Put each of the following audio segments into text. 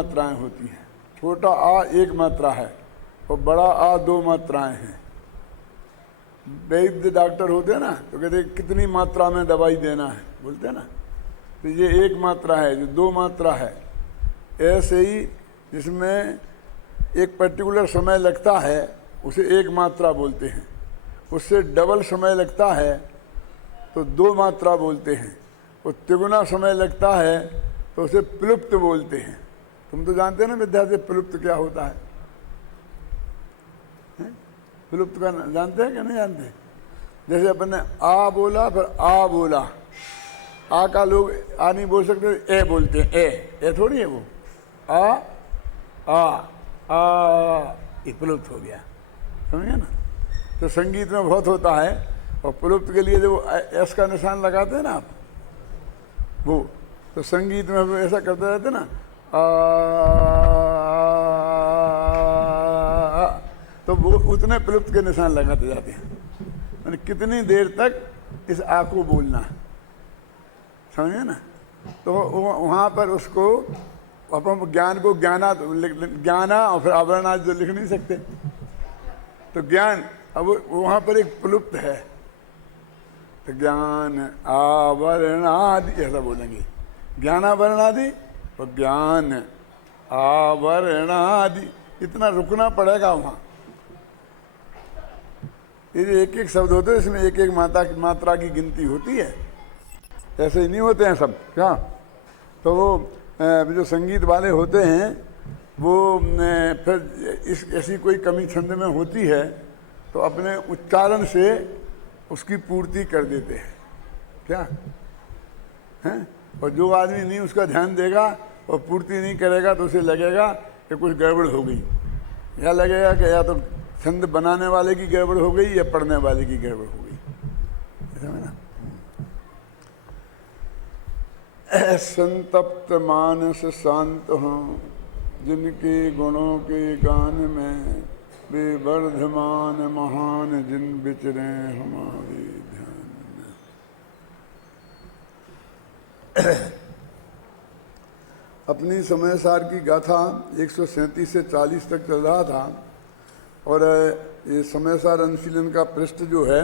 मात्राएं होती हैं। छोटा आ एक मात्रा है और बड़ा आ दो मात्राएं हैं। वैद्य डॉक्टर होते हैं ना, तो कहते हैं कितनी मात्रा में दवाई देना है, बोलते हैं ना। तो ये एक मात्रा है, जो दो मात्रा है। ऐसे ही जिसमें एक पर्टिकुलर समय लगता है उसे एक मात्रा बोलते हैं, उससे डबल समय लगता है तो दो मात्रा बोलते हैं, और तिगुना समय लगता है तो उसे प्लुप्त बोलते हैं। तुम तो जानते हैं ना विद्यार्थी, प्लुप्त क्या होता है? प्लुप्त का जानते हैं कि नहीं जानते? जैसे अपन ने आ बोला फिर आ बोला, आ का लोग आ नहीं बोल सकते, ए बोलते हैं। ए थोड़ी है वो, आ ये प्लुप्त हो गया, समझे ना। तो संगीत में बहुत होता है, और प्लुप्त के लिए जो एस का निशान लगाते हैं ना आप, वो तो संगीत में ऐसा करते रहते ना, तो वो उतने प्लुप्त के निशान लगाते जाते हैं। मैंने कितनी देर तक इस आ को बोलना, समझे ना। तो वहाँ पर उसको अपन ज्ञान को ज्ञाना और फिर आवरणा जो लिख नहीं सकते, तो ज्ञान अब वहाँ पर एक प्लुप्त है, तो ज्ञान आवरणादि ऐसा बोलेंगे, ज्ञानावरणादि और ज्ञान आवरणादि, इतना रुकना पड़ेगा वहाँ। ये एक एक शब्द होते हैं, इसमें एक एक मात्रा की गिनती होती है, ऐसे ही नहीं होते हैं सब क्या। तो वो जो संगीत वाले होते हैं वो फिर ऐसी कोई कमी छंद में होती है तो अपने उच्चारण से उसकी पूर्ति कर देते हैं क्या हैं। और जो आदमी नहीं उसका ध्यान देगा और पूर्ति नहीं करेगा तो उसे लगेगा कि कुछ गड़बड़ हो गई, या लगेगा कि या तो छंद बनाने वाले की गड़बड़ हो गई या पढ़ने वाले की गड़बड़ हो गई, समझना। संतप्त मानस शांत हों, जिनके गुणों के गान में वे वर्धमान महान, जिन विचरे हमारे ध्यान में। अपनी समय सार की गाथा 137 से 40 तक चल रहा था, और ये समय सार अनुशीलन का पृष्ठ जो है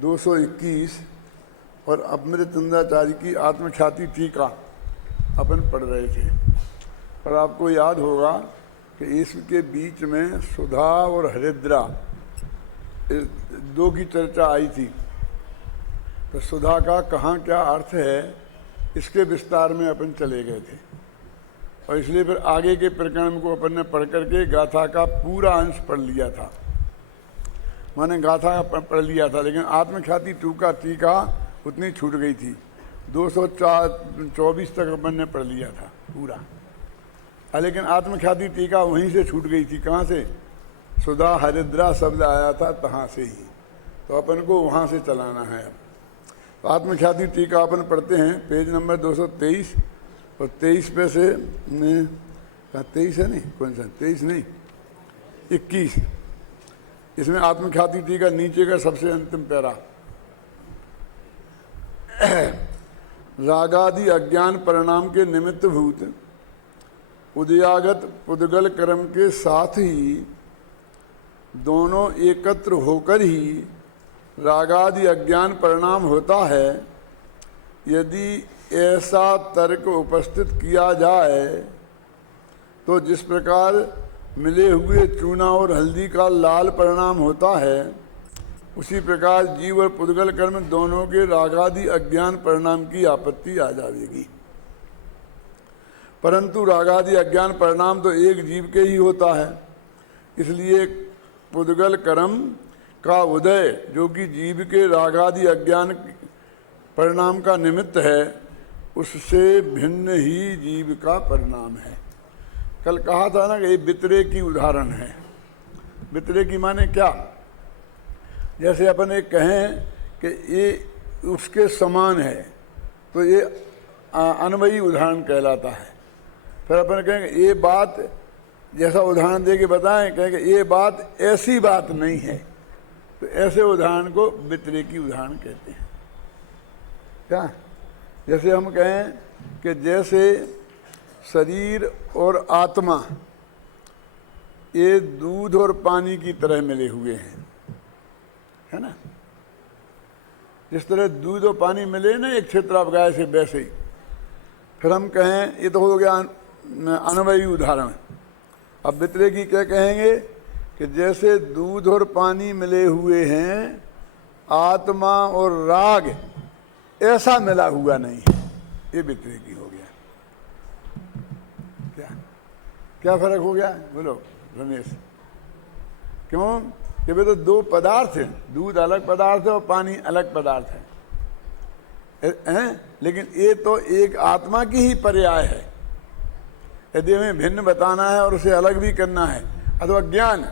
221, और अमृतचंद्राचार्य की आत्मख्याति टीका अपन पढ़ रहे थे। और आपको याद होगा कि इसके बीच में सुधा और हरिद्रा दो की चर्चा आई थी। तो सुधा का कहाँ क्या अर्थ है इसके विस्तार में अपन चले गए थे, और इसलिए फिर आगे के प्रकरण को अपन ने पढ़ करके गाथा का पूरा अंश पढ़ लिया था। माने गाथा पढ़ लिया था, लेकिन आत्मख्याति टीका उतनी छूट गई थी। 224 तक अपन ने पढ़ लिया था पूरा, लेकिन आत्मख्याति टीका वहीं से छूट गई थी। कहाँ से? सुधा हरिद्रा शब्द आया था तहाँ से ही, तो अपन को वहाँ से चलाना है अब। तो आत्मख्याति टीका अपन पढ़ते हैं, पेज नंबर 223, और 23 पे से 23 है नहीं, कौन सा 23 नहीं 21, इसमें आत्मख्याति टीका नीचे का सबसे अंतिम पैरा। रागादि अज्ञान परिणाम के निमित्त भूत उदयागत पुद्गल कर्म के साथ ही दोनों एकत्र होकर ही रागादि अज्ञान परिणाम होता है। यदि ऐसा तर्क उपस्थित किया जाए तो जिस प्रकार मिले हुए चूना और हल्दी का लाल परिणाम होता है, उसी प्रकार जीव और पुद्गल कर्म दोनों के रागादि अज्ञान परिणाम की आपत्ति आ जाएगी। परंतु रागादि अज्ञान परिणाम तो एक जीव के ही होता है, इसलिए पुद्गल कर्म का उदय जो कि जीव के रागादि अज्ञान परिणाम का निमित्त है, उससे भिन्न ही जीव का परिणाम है। कल कहा था ना कि ये बितरे की उदाहरण है। बितरे की माने क्या? जैसे अपन एक कहें कि ये उसके समान है, तो ये अन्वयी उदाहरण कहलाता है। फिर अपन कहेंगे ये बात, जैसा उदाहरण दे के बताएं, कहेंगे ये बात ऐसी बात नहीं है, तो ऐसे उदाहरण को बितरे की उदाहरण कहते हैं। क्या? जैसे हम कहें कि जैसे शरीर और आत्मा ये दूध और पानी की तरह मिले हुए हैं, है ना। जिस तरह दूध और पानी मिले ना एक क्षेत्र गाय से, वैसे ही फिर हम कहें, ये तो हो गया अनुभवी उदाहरण। अब वितरेकी क्या कहेंगे कि जैसे दूध और पानी मिले हुए हैं, आत्मा और राग ऐसा मिला हुआ नहीं है, ये वितरेकी हो गया। क्या क्या फर्क हो गया बोलो रमेश? क्यों? कि वे तो दो पदार्थ हैं, दूध अलग पदार्थ है और पानी अलग पदार्थ है, लेकिन ये तो एक आत्मा की ही पर्याय है। यदि हमें भिन्न बताना है और उसे अलग भी करना है, अथवा ज्ञान,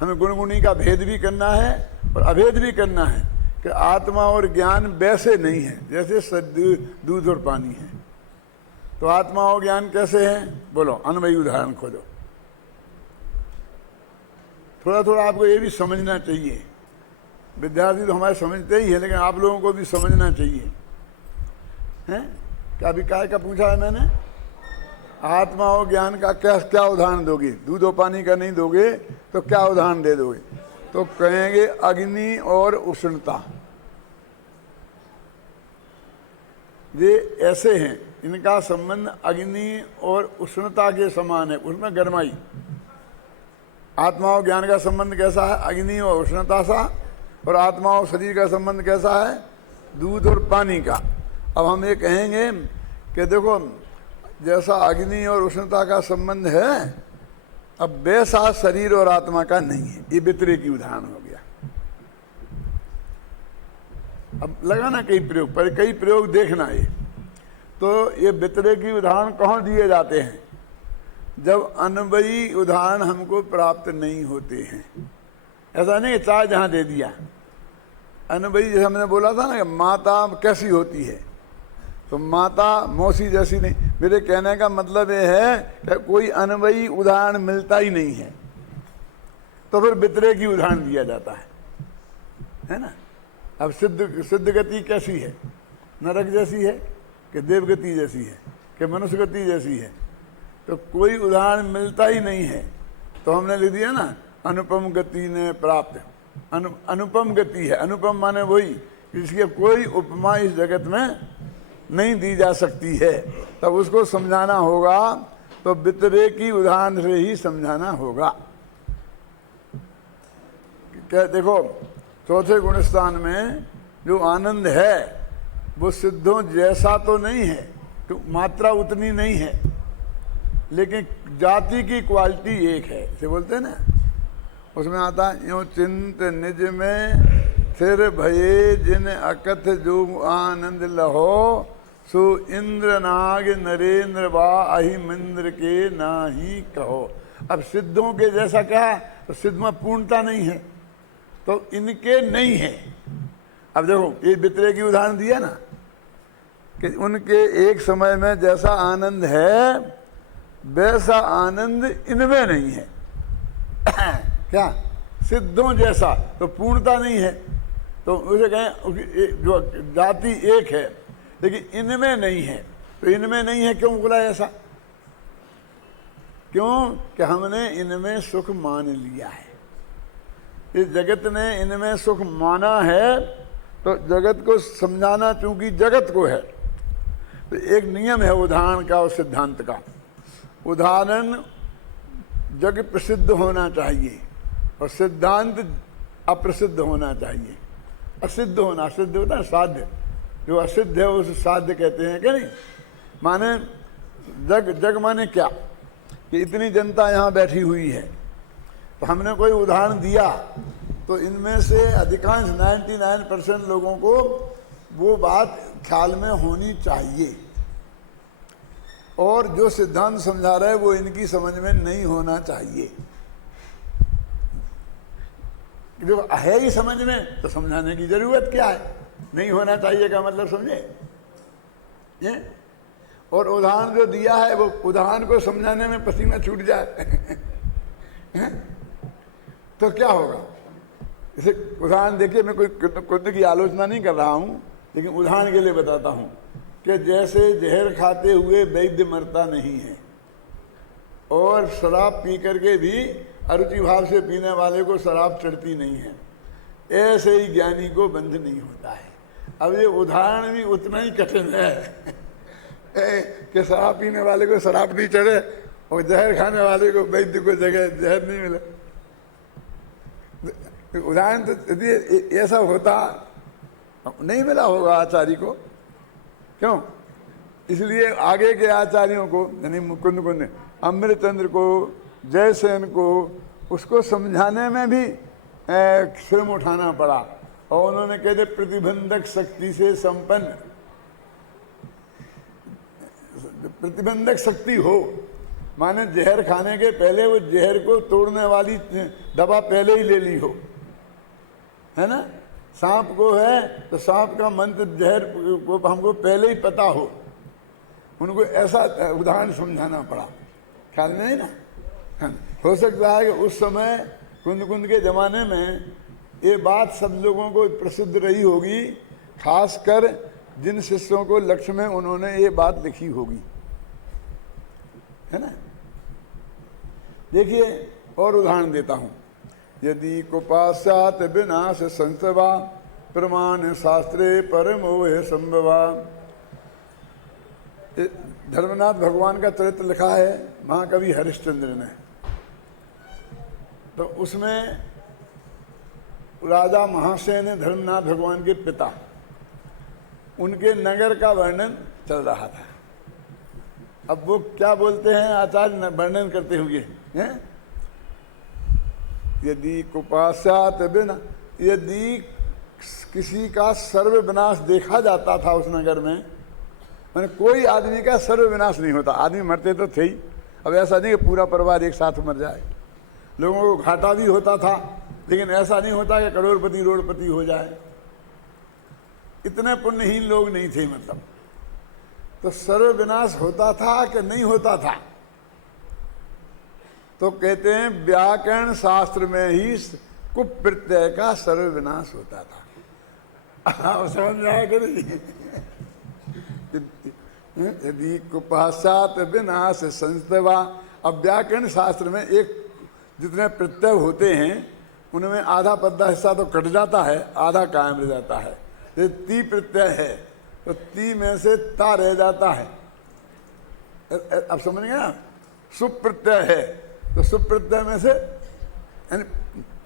हमें गुण गुणी का भेद भी करना है और अभेद भी करना है कि आत्मा और ज्ञान वैसे नहीं है जैसे दूध और पानी है। तो आत्मा और ज्ञान कैसे है बोलो? अनुभवी उदाहरण खोजो। थोड़ा थोड़ा आपको ये भी समझना चाहिए। विद्यार्थी तो हमारे समझते ही है, लेकिन आप लोगों को भी समझना चाहिए, हैं? क्या अभी काय का पूछा है मैंने? आत्मा और ज्ञान का क्या क्या उदाहरण दोगे? दूध और पानी का नहीं दोगे तो क्या उदाहरण दे दोगे? तो कहेंगे अग्नि और उष्णता। ये ऐसे हैं, इनका संबंध अग्नि और उष्णता के समान है, उसमें गर्माई। आत्मा और ज्ञान का संबंध कैसा है? अग्नि और उष्णता सा। और आत्मा और शरीर का संबंध कैसा है? दूध और पानी का। अब हम ये कहेंगे कि देखो, जैसा अग्नि और उष्णता का संबंध है, अब वैसा शरीर और आत्मा का नहीं है। ये वितरेकी उदाहरण हो गया। अब लगा ना कई प्रयोग, पर कई प्रयोग देखना ये। तो ये वितरेकी उदाहरण कहाँ दिए जाते हैं? जब अनुभवी उदाहरण हमको प्राप्त नहीं होते हैं। ऐसा नहीं चाहे जहाँ दे दिया। अनुभवी, जैसे हमने बोला था ना कि माता कैसी होती है, तो माता मौसी जैसी नहीं। मेरे कहने का मतलब ये है कि कोई अनुभवी उदाहरण मिलता ही नहीं है, तो फिर वितरेकी उदाहरण दिया जाता है ना। अब सिद्ध गति कैसी है? नरक जैसी है कि देवगति जैसी है कि मनुष्य गति जैसी है? तो कोई उदाहरण मिलता ही नहीं है। तो हमने लिख दिया ना, अनुपम गति ने प्राप्त। अनुपम गति है। अनुपम माने वही जिसकी कोई उपमा इस जगत में नहीं दी जा सकती है। तब उसको समझाना होगा, तो वितरेकी उदाहरण से ही समझाना होगा। क्या देखो, चौथे गुणस्थान में जो आनंद है वो सिद्धों जैसा तो नहीं है, तो मात्रा उतनी नहीं है, लेकिन जाति की क्वालिटी एक है। इसे बोलते हैं ना, उसमें आता है यूँ चिंत निज में फिर भये जिन अकथ जो आनंद लहो, सो इंद्र नाग नरेंद्र बा अहिमिंद्र के नाही कहो। अब सिद्धों के जैसा क्या है? तो सिद्ध में पूर्णता नहीं है, तो इनके नहीं है। अब देखो, ये वितरेकी उदाहरण दिया ना कि उनके एक समय में जैसा आनंद है वैसा आनंद इनमें नहीं है। क्या? सिद्धों जैसा, तो पूर्णता नहीं है। तो उसे कहें जो जाति एक है लेकिन इनमें नहीं है। तो इनमें नहीं है क्यों बोला ऐसा? क्यों? कि हमने इनमें सुख मान लिया है। इस जगत ने इनमें सुख माना है, तो जगत को समझाना चूंकि जगत को है, तो एक नियम है उदाहरण का और सिद्धांत का। उदाहरण जग प्रसिद्ध होना चाहिए और सिद्धांत अप्रसिद्ध होना चाहिए। असिद्ध होना, असिद्ध होता है साध्य, जो असिद्ध है उसे साध्य कहते हैं, क्या नहीं? माने जग माने क्या कि इतनी जनता यहाँ बैठी हुई है, तो हमने कोई उदाहरण दिया तो इनमें से अधिकांश 99% लोगों को वो बात ख्याल में होनी चाहिए, और जो सिद्धांत समझा रहा है वो इनकी समझ में नहीं होना चाहिए। जो है ही समझ में, तो समझाने की जरूरत क्या है? नहीं होना चाहिए का मतलब समझे ये? और उदाहरण जो दिया है वो उदाहरण को समझाने में पसीना छूट जाए तो क्या होगा? इसे उदाहरण देखिए, मैं कोई खुद की आलोचना नहीं कर रहा हूँ, लेकिन उदाहरण के लिए बताता हूँ कि जैसे जहर खाते हुए वैद्य मरता नहीं है और शराब पी करके भी अरुचि भाव से पीने वाले को शराब चढ़ती नहीं है, ऐसे ही ज्ञानी को बंध नहीं होता है। अब ये उदाहरण भी उतना ही कठिन है कि शराब पीने वाले को शराब नहीं चढ़े और जहर खाने वाले को वैद्य को जगह जहर नहीं मिले। उदाहरण तो यदि ऐसा होता नहीं मिला होगा आचार्य को, क्यों? इसलिए आगे के आचार्यों को यानी मुकुंद कुंद अमृतचंद्र को, जयसेन को, उसको समझाने में भी स्वयं उठाना पड़ा और उन्होंने कहते प्रतिबंधक शक्ति से संपन्न, प्रतिबंधक शक्ति हो माने जहर खाने के पहले वो जहर को तोड़ने वाली दवा पहले ही ले ली हो, है ना। सांप को है तो सांप का मंत्र जहर को हमको पहले ही पता हो, उनको ऐसा उदाहरण समझाना पड़ा, ख्याल में है ना। हो सकता है कि उस समय कुंद के ज़माने में ये बात सब लोगों को प्रसिद्ध रही होगी, खासकर जिन शिष्यों को लक्ष्य में उन्होंने ये बात लिखी होगी, है ना। देखिए और उदाहरण देता हूँ। यदि कुपास्यात् विनाश संसवा प्रमाण शास्त्रे परमोह संभवा। धर्मनाथ भगवान का चरित्र लिखा है महाकवि हरिश्चंद्र ने, तो उसमें राजा महाशय धर्मनाथ भगवान के पिता, उनके नगर का वर्णन चल रहा था। अब वो क्या बोलते हैं आचार्य वर्णन करते हुए हैं, यदि कुपास्यात् बिना, यदि किसी का सर्व विनाश देखा जाता था उस नगर में, मैंने कोई आदमी का सर्व विनाश नहीं होता, आदमी मरते तो थे ही, अब ऐसा नहीं कि पूरा परिवार एक साथ मर जाए, लोगों को घाटा भी होता था, लेकिन ऐसा नहीं होता कि करोड़पति रोड़पति हो जाए, इतने पुण्यहीन लोग नहीं थे मतलब। तो सर्व विनाश होता था कि नहीं होता था? तो कहते हैं व्याकरण शास्त्र में ही कुप प्रत्यय का सर्व विनाश होता था। समझ में आया कि नहीं? यदि कुपास्यात् विनाश संस्तवा। अब व्याकरण शास्त्र में एक जितने प्रत्यय होते हैं उनमें आधा पद्धा हिस्सा तो कट जाता है, आधा कायम रह जाता है। ये ती प्रत्यय है तो ती में से ता रह जाता है। अब समझेंगे ना, सुप प्रत्यय है तो सुप प्रत्यय में से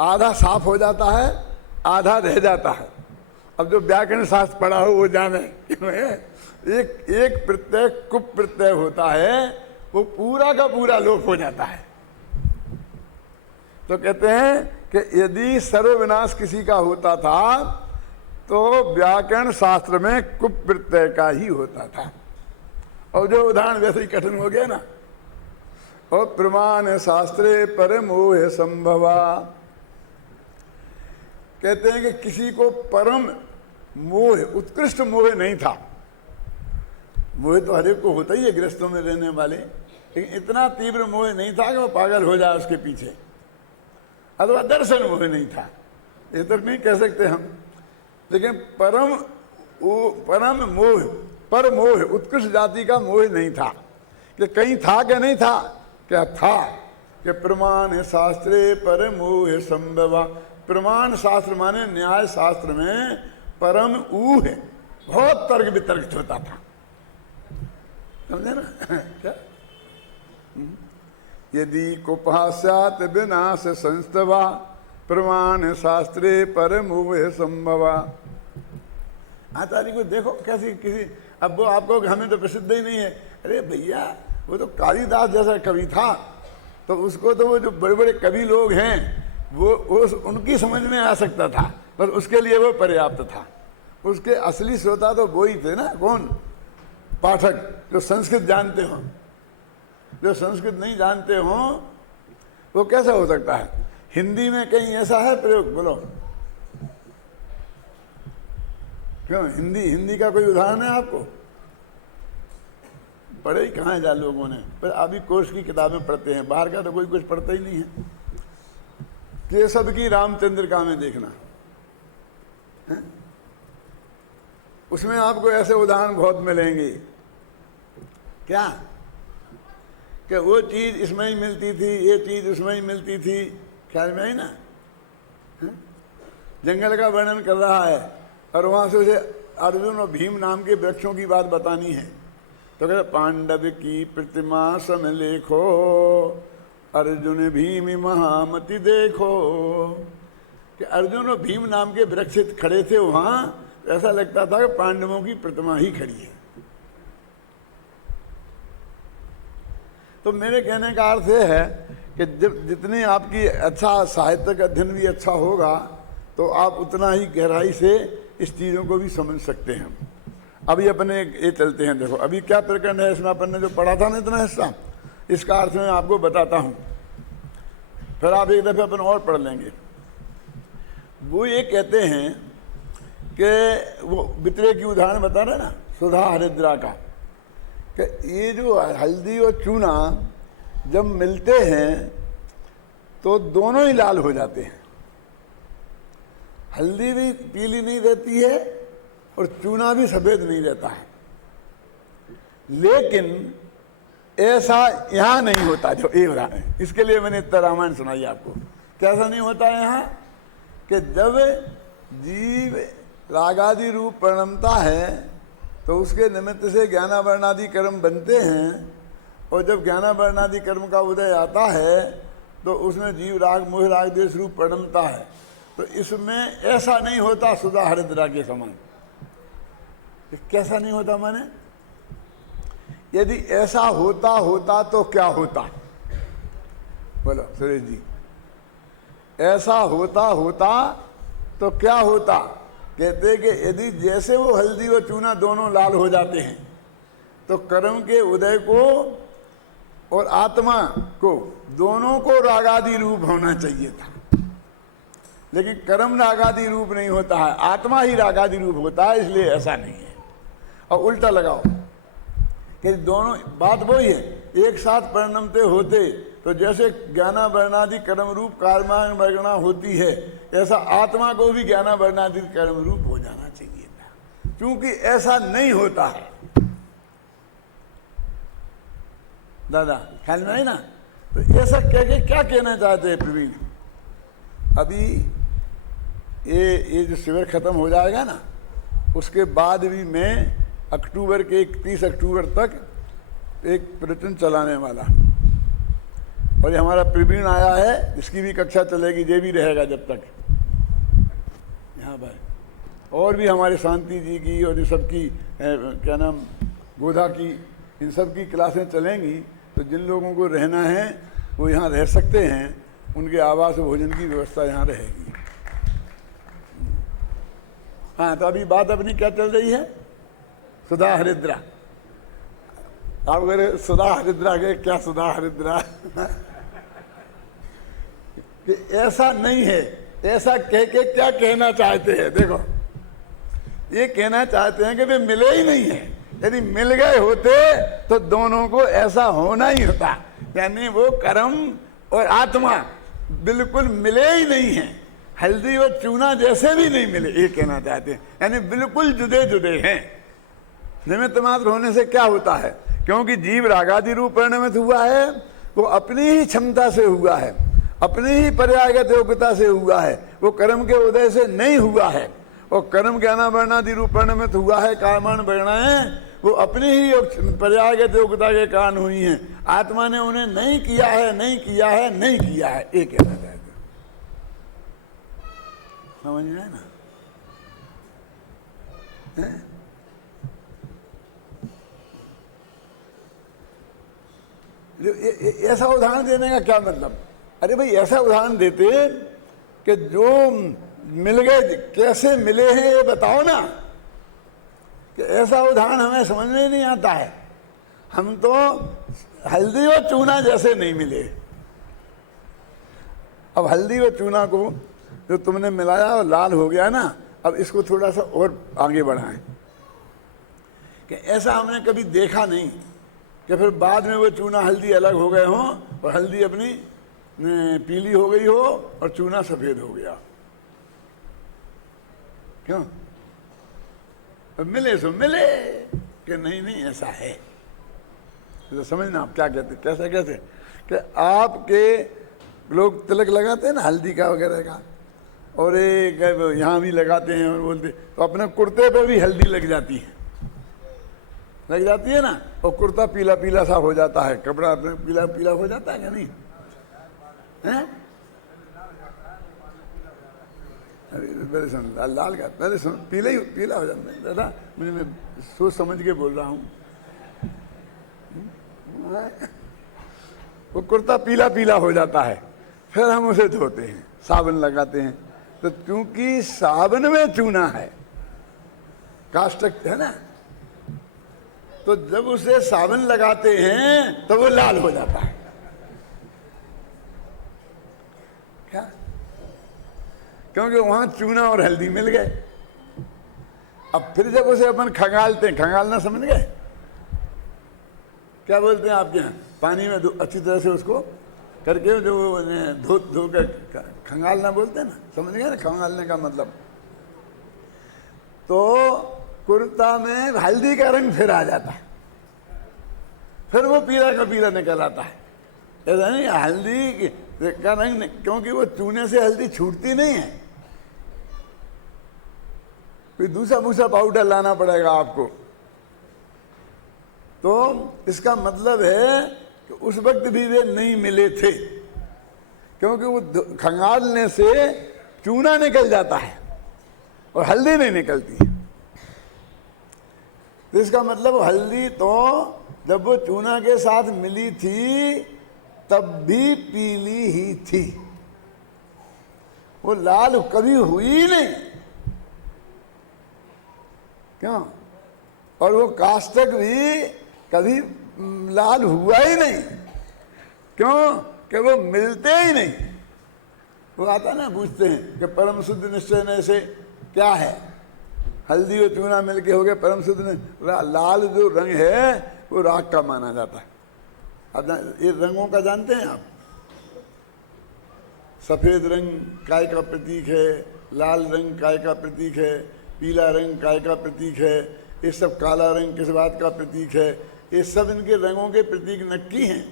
आधा साफ हो जाता है, आधा रह जाता है। अब जो व्याकरण शास्त्र पढ़ा हो वो जाने एक प्रत्यय कुप प्रत्यय होता है, वो पूरा का पूरा लोप हो जाता है। तो कहते हैं कि यदि सर्वविनाश किसी का होता था तो व्याकरण शास्त्र में कुप प्रत्यय का ही होता था। और जो उदाहरण वैसे ही कठिन हो गया ना, और प्रमाण शास्त्रे परमोह संभवा। कहते हैं कि किसी को परम मोह, उत्कृष्ट मोह नहीं था। मोह तो हरेक को होता ही है गृहस्थों में रहने वाले, लेकिन इतना तीव्र मोह नहीं था कि वो पागल हो जाए उसके पीछे, अथवा दर्शन मोह नहीं था, ये तो नहीं कह सकते हम। लेकिन परम मोह, पर मोह, उत्कृष्ट जाति का मोह नहीं था। कि कहीं था कि नहीं था? क्या था कि प्रमाण शास्त्रे परम मोह संभवा। प्रमाण शास्त्र माने न्याय शास्त्र में परम ऊह है, बहुत तर्क वितर्क होता था, समझे ना क्या? यदि कुपास्यात् विनाश संस्तवा प्रमाण शास्त्रे परमोह संभवा। आचार्य को देखो कैसी किसी, अब वो आपको हमें तो प्रसिद्ध ही नहीं है। अरे भैया वो तो कालिदास जैसा कवि था, तो उसको तो वो जो बड़े बड़े कवि लोग हैं वो उनकी समझ में आ सकता था, बस उसके लिए वो पर्याप्त था। उसके असली श्रोता तो वो ही थे ना, कौन? पाठक जो संस्कृत जानते हो। जो संस्कृत नहीं जानते हो वो कैसा हो सकता है? हिंदी में कहीं ऐसा है प्रयोग? बोलो क्यों? हिंदी का कोई उदाहरण है आपको? पढ़े ही कहाँ जा लोगों ने, पर अभी कोर्स की किताबें पढ़ते हैं, बाहर का तो कोई कुछ पढ़ता ही नहीं है। केशव की रामचंद्र का में देखना है? उसमें आपको ऐसे उदाहरण बहुत मिलेंगे। क्या कि वो चीज इसमें ही मिलती थी, ये चीज उसमें ही मिलती थी, ख्याल में आई ना। जंगल का वर्णन कर रहा है और वहां से उसे अर्जुन और भीम नाम के वृक्षों की बात बतानी है। तो कहते पांडव की प्रतिमा सम लेखो, अर्जुन भीम महामति देखो। कि अर्जुन और भीम नाम के वृक्ष खड़े थे वहां, ऐसा लगता था कि पांडवों की प्रतिमा ही खड़ी है। तो मेरे कहने का अर्थ यह है कि जब जितनी आपकी अच्छा साहित्य का अध्ययन भी अच्छा होगा तो आप उतना ही गहराई से इस चीज़ों को भी समझ सकते हैं। अभी अपने ये चलते हैं, देखो अभी क्या प्रकरण है इसमें अपन ने जो पढ़ा था ना इतना हिस्सा, इसका अर्थ मैं आपको बताता हूँ, फिर आप एक दफ़े अपन और पढ़ लेंगे। वो ये कहते हैं कि वो बितरे की उदाहरण बता रहे ना, सुधा हरिद्रा का, कि ये जो हल्दी और चूना जब मिलते हैं तो दोनों ही लाल हो जाते हैं। हल्दी भी पीली नहीं रहती है और चूना भी सफेद नहीं रहता है। लेकिन ऐसा यहाँ नहीं होता जो ये हो रहा है। इसके लिए मैंने इतना रामायण सुनाई आपको। कैसा नहीं होता है यहाँ कि जब जीव रागादि रूप परिणमता है तो उसके निमित्त से ज्ञानावरणादि कर्म बनते हैं, और जब ज्ञानावरणादि कर्म का उदय आता है तो उसमें जीव राग मोह राग देश रूप परिणमता है। तो इसमें ऐसा नहीं होता सुधा हरिद्रा के समान। कैसा नहीं होता माने, यदि ऐसा होता तो क्या होता? बोलो सुरेश जी, ऐसा होता तो क्या होता? कहते कि यदि जैसे वो हल्दी और चूना दोनों लाल हो जाते हैं तो कर्म के उदय को और आत्मा को दोनों को रागादि रूप होना चाहिए था, लेकिन कर्म रागादि रूप नहीं होता है, आत्मा ही रागादि रूप होता है, इसलिए ऐसा नहीं है। और उल्टा लगाओ कि दोनों बात वही है, एक साथ परिणमते होते तो जैसे ज्ञानावरणादि कर्म रूप कर्मावरणा होती है, ऐसा आत्मा को भी ज्ञानावरणादि कर्म रूप हो जाना चाहिए था, क्योंकि ऐसा नहीं होता है। दादा ख्याल में है ना? तो ऐसा कह के क्या कहना चाहते हैं प्रवीण? अभी ये जो शिविर खत्म हो जाएगा ना, उसके बाद भी मैं अक्टूबर के 31 अक्टूबर तक एक प्रवचन चलाने वाला, और ये हमारा प्रवीण आया है, इसकी भी कक्षा चलेगी, ये भी रहेगा जब तक यहाँ पर। और भी हमारे शांति जी की और ये सबकी क्या नाम गोधा की, इन सब की क्लासें चलेंगी। तो जिन लोगों को रहना है वो यहाँ रह सकते हैं, उनके आवास और भोजन की व्यवस्था यहाँ रहेगी। हाँ, तो अभी बात अपनी क्या चल रही है? सुधा हरिद्रा। आप अगर सुधा हरिद्रा के क्या सुधा हरिद्रा कि ऐसा नहीं है, ऐसा कह के क्या कहना चाहते हैं? देखो, ये कहना चाहते हैं कि वे मिले ही नहीं है। यदि मिल गए होते तो दोनों को ऐसा होना ही होता, यानी वो कर्म और आत्मा बिल्कुल मिले ही नहीं है, हल्दी और चूना जैसे भी नहीं मिले, ये कहना चाहते हैं। यानी बिल्कुल जुदे जुदे हैं। निमित्त मात्र होने से क्या होता है? क्योंकि जीव रागादि रूप परिणमित हुआ है, वो अपनी ही क्षमता से हुआ है, अपनी ही पर्यायगत योग्यता से हुआ है, वो कर्म के उदय से नहीं हुआ है। और कर्म ज्ञानावरणादि रूप परिणमित हुआ है, कर्माण वर्णाएं वो अपनी ही पर्यायगत योग्यता के कारण हुई हैं। आत्मा ने उन्हें नहीं किया है, नहीं किया है, नहीं किया है, ये कहना चाहते। समझ में है ना? ऐसा उदाहरण देने का क्या मतलब? अरे भाई, ऐसा उदाहरण देते कि जो मिल गए कैसे मिले हैं ये बताओ ना। कि ऐसा उदाहरण हमें समझ में नहीं आता है। हम तो हल्दी और चूना जैसे नहीं मिले। अब हल्दी और चूना को जो तुमने मिलाया और लाल हो गया ना, अब इसको थोड़ा सा और आगे बढ़ाएं कि ऐसा हमने कभी देखा नहीं कि फिर बाद में वो चूना हल्दी अलग हो गए हों और हल्दी अपनी पीली हो गई हो और चूना सफेद हो गया। क्यों? मिले सो मिले कि नहीं नहीं ऐसा है। तो समझना आप क्या कहते, कैसे कैसे कि आपके लोग तिलक लगाते हैं ना हल्दी का वगैरह का, और एक यहाँ भी लगाते हैं और बोलते, तो अपने कुर्ते पे भी हल्दी लग जाती है ना, और कुर्ता पीला पीला सा हो जाता है, कपड़ा अपने पीला पीला हो जाता है क्या नहीं है? अरे पहले सुन, लाल का पहले सुन, पीला हो जाता है दादा, मैं सोच समझ के बोल रहा हूँ। वो कुर्ता पीला पीला हो जाता है, फिर हम उसे धोते हैं, साबुन लगाते हैं, तो क्योंकि साबुन में चूना है, काष्टक है ना, तो जब उसे साबुन लगाते हैं तो वो लाल हो जाता है। क्या? क्योंकि वहां चूना और हल्दी मिल गए। अब फिर जब उसे अपन खंगालते हैं, खंगालना समझ गए क्या बोलते हैं आपके यहाँ? पानी में अच्छी तरह से उसको करके जो धो कर खंगालना बोलते हैं ना, समझ गए ना खंगालने का मतलब? तो कुर्ता में हल्दी का रंग फिर आ जाता है, फिर वो पीला का पीला निकल आता है। ऐसा नहीं हल्दी का रंग, क्योंकि वो चूने से हल्दी छूटती नहीं है, फिर दूसरा पाउडर लाना पड़ेगा आपको। तो इसका मतलब है कि उस वक्त भी वे नहीं मिले थे, क्योंकि वो खंगालने से चूना निकल जाता है और हल्दी नहीं निकलती है। तो इसका मतलब हल्दी तो जब वो चूना के साथ मिली थी तब भी पीली ही थी, वो लाल कभी हुई नहीं। क्यों? और वो काष्टक भी कभी लाल हुआ ही नहीं। क्यों? कि वो मिलते ही नहीं। वो आता ना, पूछते हैं कि परम शुद्ध निश्चय से क्या है? हल्दी और चूना मिलके हो गया परम शुद्ध निश्चय। लाल जो रंग है वो राग का माना जाता है। अब ये रंगों का जानते हैं आप? सफेद रंग काय का प्रतीक है, लाल रंग काय का प्रतीक है, पीला रंग काय का प्रतीक है, ये सब काला रंग किस बात का प्रतीक है? ये सब इनके रंगों के प्रतीक नक्की हैं।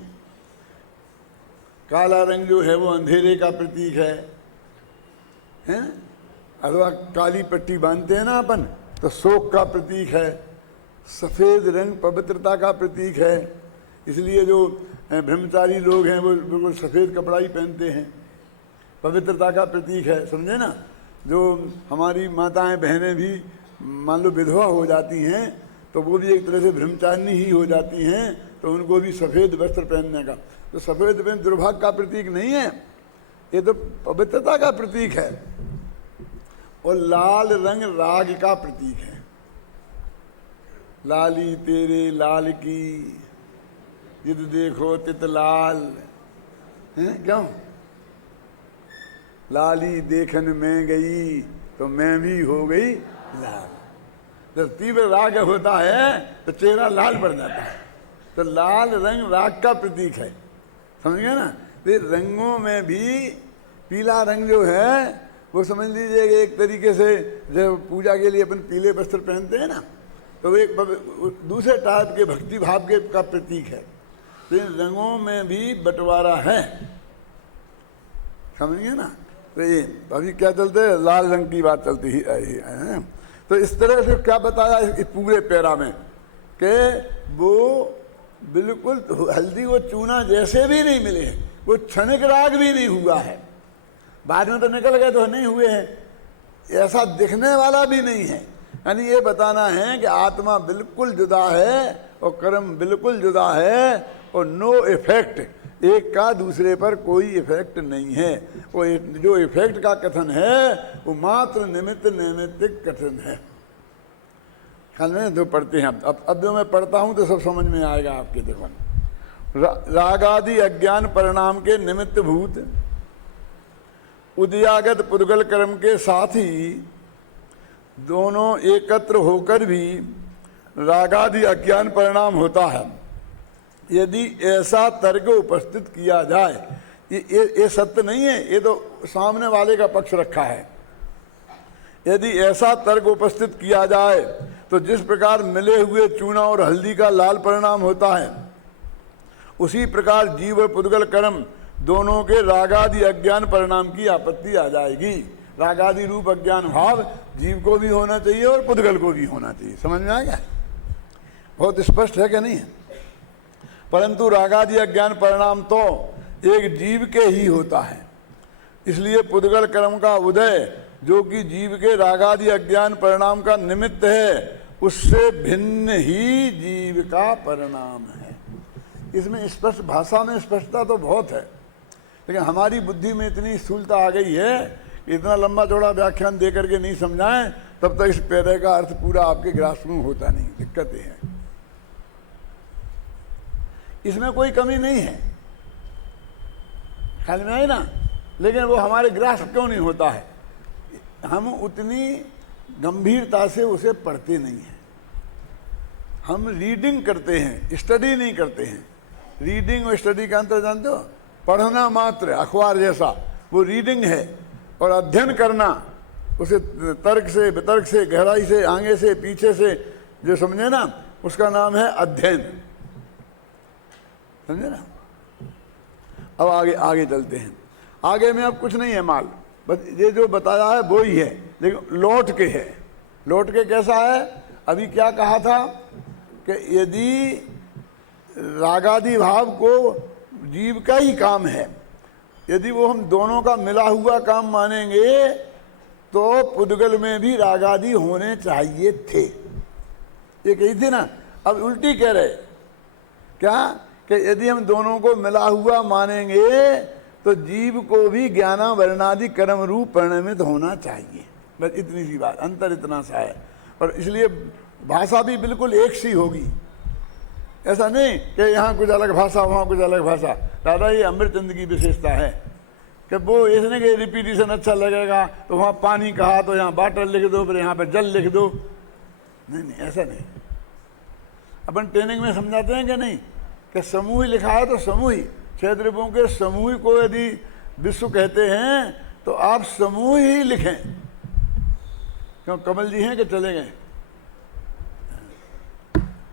काला रंग जो है वो अंधेरे का प्रतीक है, हैं? अथवा काली पट्टी बांधते हैं ना अपन, तो शोक का प्रतीक है। सफ़ेद रंग पवित्रता का प्रतीक है, इसलिए जो ब्रह्मचारी लोग हैं वो बिल्कुल सफ़ेद कपड़ा ही पहनते हैं, पवित्रता का प्रतीक है। समझे ना? जो हमारी माताएं बहनें भी मान लो विधवा हो जाती हैं तो वो भी एक तरह से ब्रह्मचारिणी ही हो जाती हैं, तो उनको भी सफ़ेद वस्त्र पहनने का, तो सफ़ेद पहन दुर्भाग्य का प्रतीक नहीं है, ये तो पवित्रता का प्रतीक है। और लाल रंग राग का प्रतीक है। लाली तेरे लाल की जिद देखो तित लाल, हैं? क्यों? लाली देखन में गई तो मैं भी हो गई लाल। जब तीव्र राग होता है तो चेहरा लाल पड़ जाता है, तो लाल रंग राग का प्रतीक है। समझ गए ना? तो रंगों में भी पीला रंग जो है वो समझ लीजिए एक तरीके से जब पूजा के लिए अपन पीले वस्त्र पहनते हैं ना, तो एक दूसरे टाइप के भक्ति भाव के का प्रतीक है। तो इन रंगों में भी बंटवारा है। समझिए ना? तो ये अभी क्या चलते है, लाल रंग की बात चलती ही है। तो इस तरह से क्या बताया इस पूरे पैरा में कि वो बिल्कुल हल्दी वो चूना जैसे भी नहीं मिले, वो क्षणिक राग भी नहीं हुआ है, बाद में तो निकल गए तो नहीं हुए हैं, ऐसा दिखने वाला भी नहीं है। यानी ये बताना है कि आत्मा बिल्कुल जुदा है और कर्म बिल्कुल जुदा है, और नो इफेक्ट, एक का दूसरे पर कोई इफेक्ट नहीं है। वो जो इफेक्ट का कथन है वो मात्र निमित्त नैमित्तिक कथन है। ख्याल में जो पढ़ते हैं अब जो मैं पढ़ता हूँ तो सब समझ में आएगा आपके। देखो, रागादि अज्ञान परिणाम के निमित्त भूत उदयागत पुद्गल कर्म के साथ ही दोनों एकत्र होकर भी रागादि अज्ञान परिणाम होता है। यदि ऐसा तर्क उपस्थित किया जाए, ये सत्य नहीं है, ये तो सामने वाले का पक्ष रखा है। यदि ऐसा तर्क उपस्थित किया जाए तो जिस प्रकार मिले हुए चूना और हल्दी का लाल परिणाम होता है, उसी प्रकार जीव और पुद्गल कर्म दोनों के रागादि अज्ञान परिणाम की आपत्ति आ जाएगी। रागादि रूप अज्ञान भाव जीव को भी होना चाहिए और पुद्गल को भी होना चाहिए। समझ में आ गया? बहुत स्पष्ट है कि नहीं है? परंतु रागादि अज्ञान परिणाम तो एक जीव के ही होता है, इसलिए पुद्गल कर्म का उदय जो कि जीव के रागादि अज्ञान परिणाम का निमित्त है, उससे भिन्न ही जीव का परिणाम है। इसमें स्पष्ट, भाषा में स्पष्टता तो बहुत है, लेकिन हमारी बुद्धि में इतनी स्थूलता आ गई है, इतना लंबा चौड़ा व्याख्यान दे करके नहीं समझाएं तब तक इस पैरे का अर्थ पूरा आपके ग्रास में होता नहीं। दिक्कतें हैं, इसमें कोई कमी नहीं है, ख्याल में आई ना, लेकिन वो हमारे ग्रास क्यों नहीं होता है? हम उतनी गंभीरता से उसे पढ़ते नहीं हैं। हम रीडिंग करते हैं, स्टडी नहीं करते हैं। रीडिंग और स्टडी का अंतर जानते हो? पढ़ना मात्र, अखबार जैसा, वो रीडिंग है, और अध्ययन करना, उसे तर्क से, वितर्क से, गहराई से, आगे से, पीछे से जो समझे ना, उसका नाम है अध्ययन। समझे ना? अब आगे आगे चलते हैं। आगे में अब कुछ नहीं है माल, बस ये जो बताया है वो ही है, लेकिन लौट के है। लौट के कैसा है? अभी क्या कहा था कि यदि रागादि भाव को जीव का ही काम है, यदि वो हम दोनों का मिला हुआ काम मानेंगे तो पुद्गल में भी रागादि होने चाहिए थे। ये कही थी ना, अब उल्टी कह रहे क्या कि यदि हम दोनों को मिला हुआ मानेंगे तो जीव को भी ज्ञाना वर्णादि कर्म रूप परिणमित होना चाहिए। बस इतनी सी बात, अंतर इतना सा है। और इसलिए भाषा भी बिल्कुल एक सी होगी, ऐसा नहीं कि यहाँ कुछ अलग भाषा वहाँ कुछ अलग भाषा। दादा ये अमृतचंद की विशेषता है कि वो इसने कि रिपीटिशन अच्छा लगेगा, तो वहाँ पानी कहा तो यहाँ वाटर लिख दो, फिर यहाँ पे जल लिख दो। नहीं नहीं, ऐसा नहीं। अपन ट्रेनिंग में समझाते हैं कि नहीं कि समूह लिखा है तो समूह, 6 द्रव्यों के समूह को यदि विश्व कहते हैं तो आप समूह ही लिखें। क्यों कमल जी हैं कि चले गए?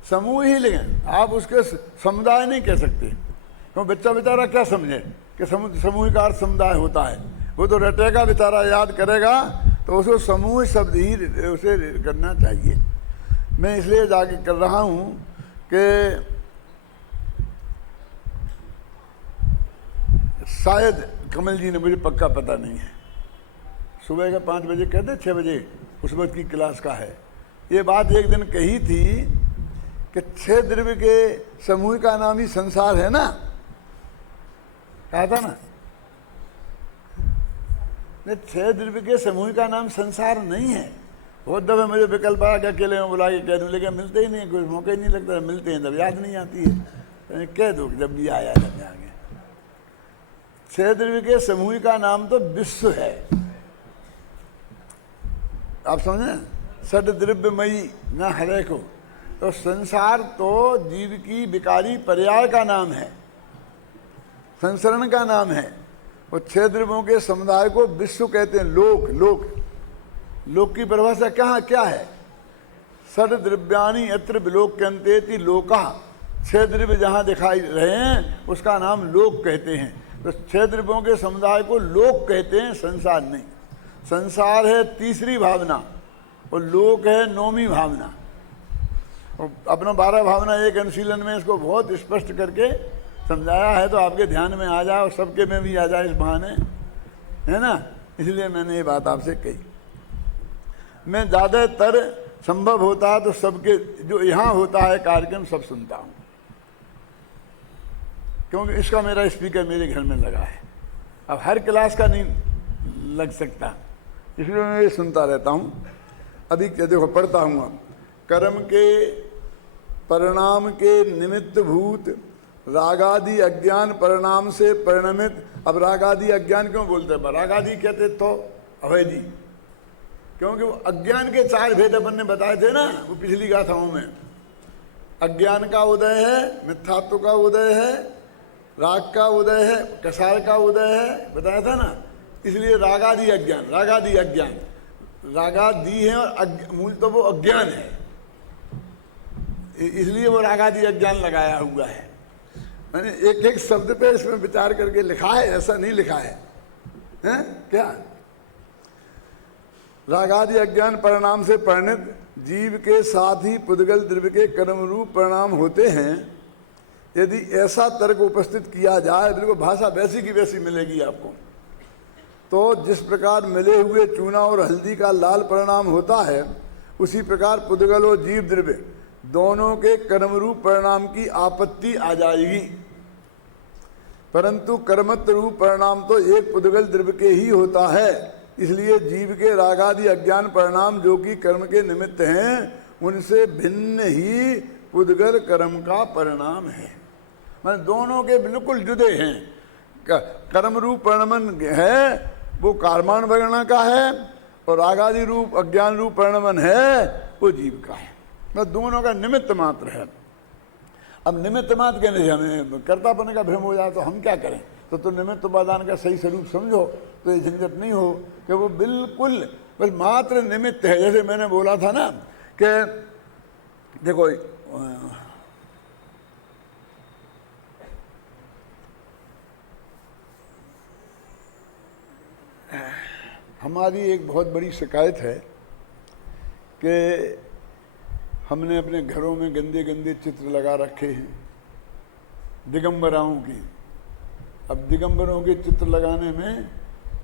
समूह ही लिखें, आप उसके समुदाय नहीं कह सकते। क्यों? बच्चा बेचारा क्या समझे कि समूह का अर्थ समुदाय होता है? वो तो रटेगा बेचारा, याद करेगा, तो उसको समूह शब्द ही उसे करना चाहिए। मैं इसलिए जाके कर रहा हूँ कि शायद कमल जी ने, मुझे पक्का पता नहीं है, सुबह का 5 बजे कहते 6 बजे उस वक्त की क्लास का है, ये बात एक दिन कही थी कि 6 द्रव्य के समूह का नाम ही संसार है ना, कहा था ना? 6 द्रव्य के समूह का नाम संसार नहीं है। बहुत दफे मुझे विकल्प आया कि अकेले में बुला के कह दूँ, लेकिन मिलते ही नहीं, कोई मौका ही नहीं लगता। मिलते हैं जब याद नहीं आती है, कह दो जब भी आया जब आगे। 6 द्रव्य के समूह का नाम तो विश्व है। आप समझे? सद द्रव्यमयी न हरे को, तो संसार तो जीव की विकारी पर्याय का नाम है, संसरण का नाम है। और 6 द्रव्यों के समुदाय को विश्व कहते हैं। लोक, लोक, लोक की परिभाषा क्या है? सद द्रव्यानि अत्र विलोक्यन्तेति लोका। 6 द्रव्य जहाँ दिखाई रहे हैं उसका नाम लोक कहते हैं। तो 6 द्रव्यों के समुदाय को लोक कहते हैं, संसार नहीं। संसार है तीसरी भावना और लोक है 9वीं भावना। और अपना 12 भावना एक अनुशीलन में इसको बहुत स्पष्ट करके समझाया है, तो आपके ध्यान में आ जाए और सबके में भी आ जाए इस बहाने, है ना? इसलिए मैंने ये बात आपसे कही। मैं ज़्यादातर संभव होता है तो सबके जो यहाँ होता है कार्यक्रम सब सुनता हूँ, क्योंकि इसका मेरा स्पीकर मेरे घर में लगा है। अब हर क्लास का नहीं लग सकता, इसलिए मैं ये सुनता रहता हूँ। अभी देखो पढ़ता हूँ। अब कर्म के परिणाम के निमित्त भूत रागादि अज्ञान परिणाम से परिणमित। अब रागादि अज्ञान क्यों बोलते हैं? रागादि कहते तो अभय जी, क्योंकि वो अज्ञान के 4 भेद अपन ने बताए थे ना वो पिछली गाथाओं में। अज्ञान का उदय है, मिथ्यात्व का उदय है, राग का उदय है, कसाय का उदय है, बताया था ना। इसलिए रागादि अज्ञान, रागादि अज्ञान, रागादि है और मूल तो वो अज्ञान है, इसलिए वो रागादि अज्ञान लगाया हुआ है। मैंने एक एक शब्द पे इसमें विचार करके लिखा है, ऐसा नहीं लिखा है, हैं? क्या रागादि अज्ञान परिणाम से परिणत जीव के साथ ही पुद्गल द्रव्य के कर्म रूप परिणाम होते हैं। यदि ऐसा तर्क उपस्थित किया जाए, बिल्कुल भाषा वैसी की वैसी मिलेगी आपको, तो जिस प्रकार मिले हुए चूना और हल्दी का लाल परिणाम होता है, उसी प्रकार पुद्गल और जीव द्रव्य दोनों के कर्म रूप परिणाम की आपत्ति आ जाएगी। परंतु कर्मत्व रूप परिणाम तो एक पुद्गल द्रव्य के ही होता है, इसलिए जीव के रागादि अज्ञान परिणाम जो कि कर्म के निमित्त हैं, उनसे भिन्न ही पुद्गल कर्म का परिणाम है। मतलब दोनों के बिल्कुल जुदे हैं। कर्म रूप परिणमन है वो कार्माण वर्णना का है, और रागादि रूप अज्ञान रूप परिणमन है वो जीव का है। मतलब दोनों का निमित्त मात्र है। अब निमित्त मात्र कहने से हमें कर्तापन का भ्रम हो जाए तो हम क्या करें? तो निमित्त उपादान का सही स्वरूप समझो तो ये झंझट नहीं हो कि वो बिल्कुल बस मात्र निमित्त है। जैसे मैंने बोला था ना कि देखो हमारी एक बहुत बड़ी शिकायत है कि हमने अपने घरों में गंदे गंदे चित्र लगा रखे हैं दिगंबराओं के। अब दिगंबरों के चित्र लगाने में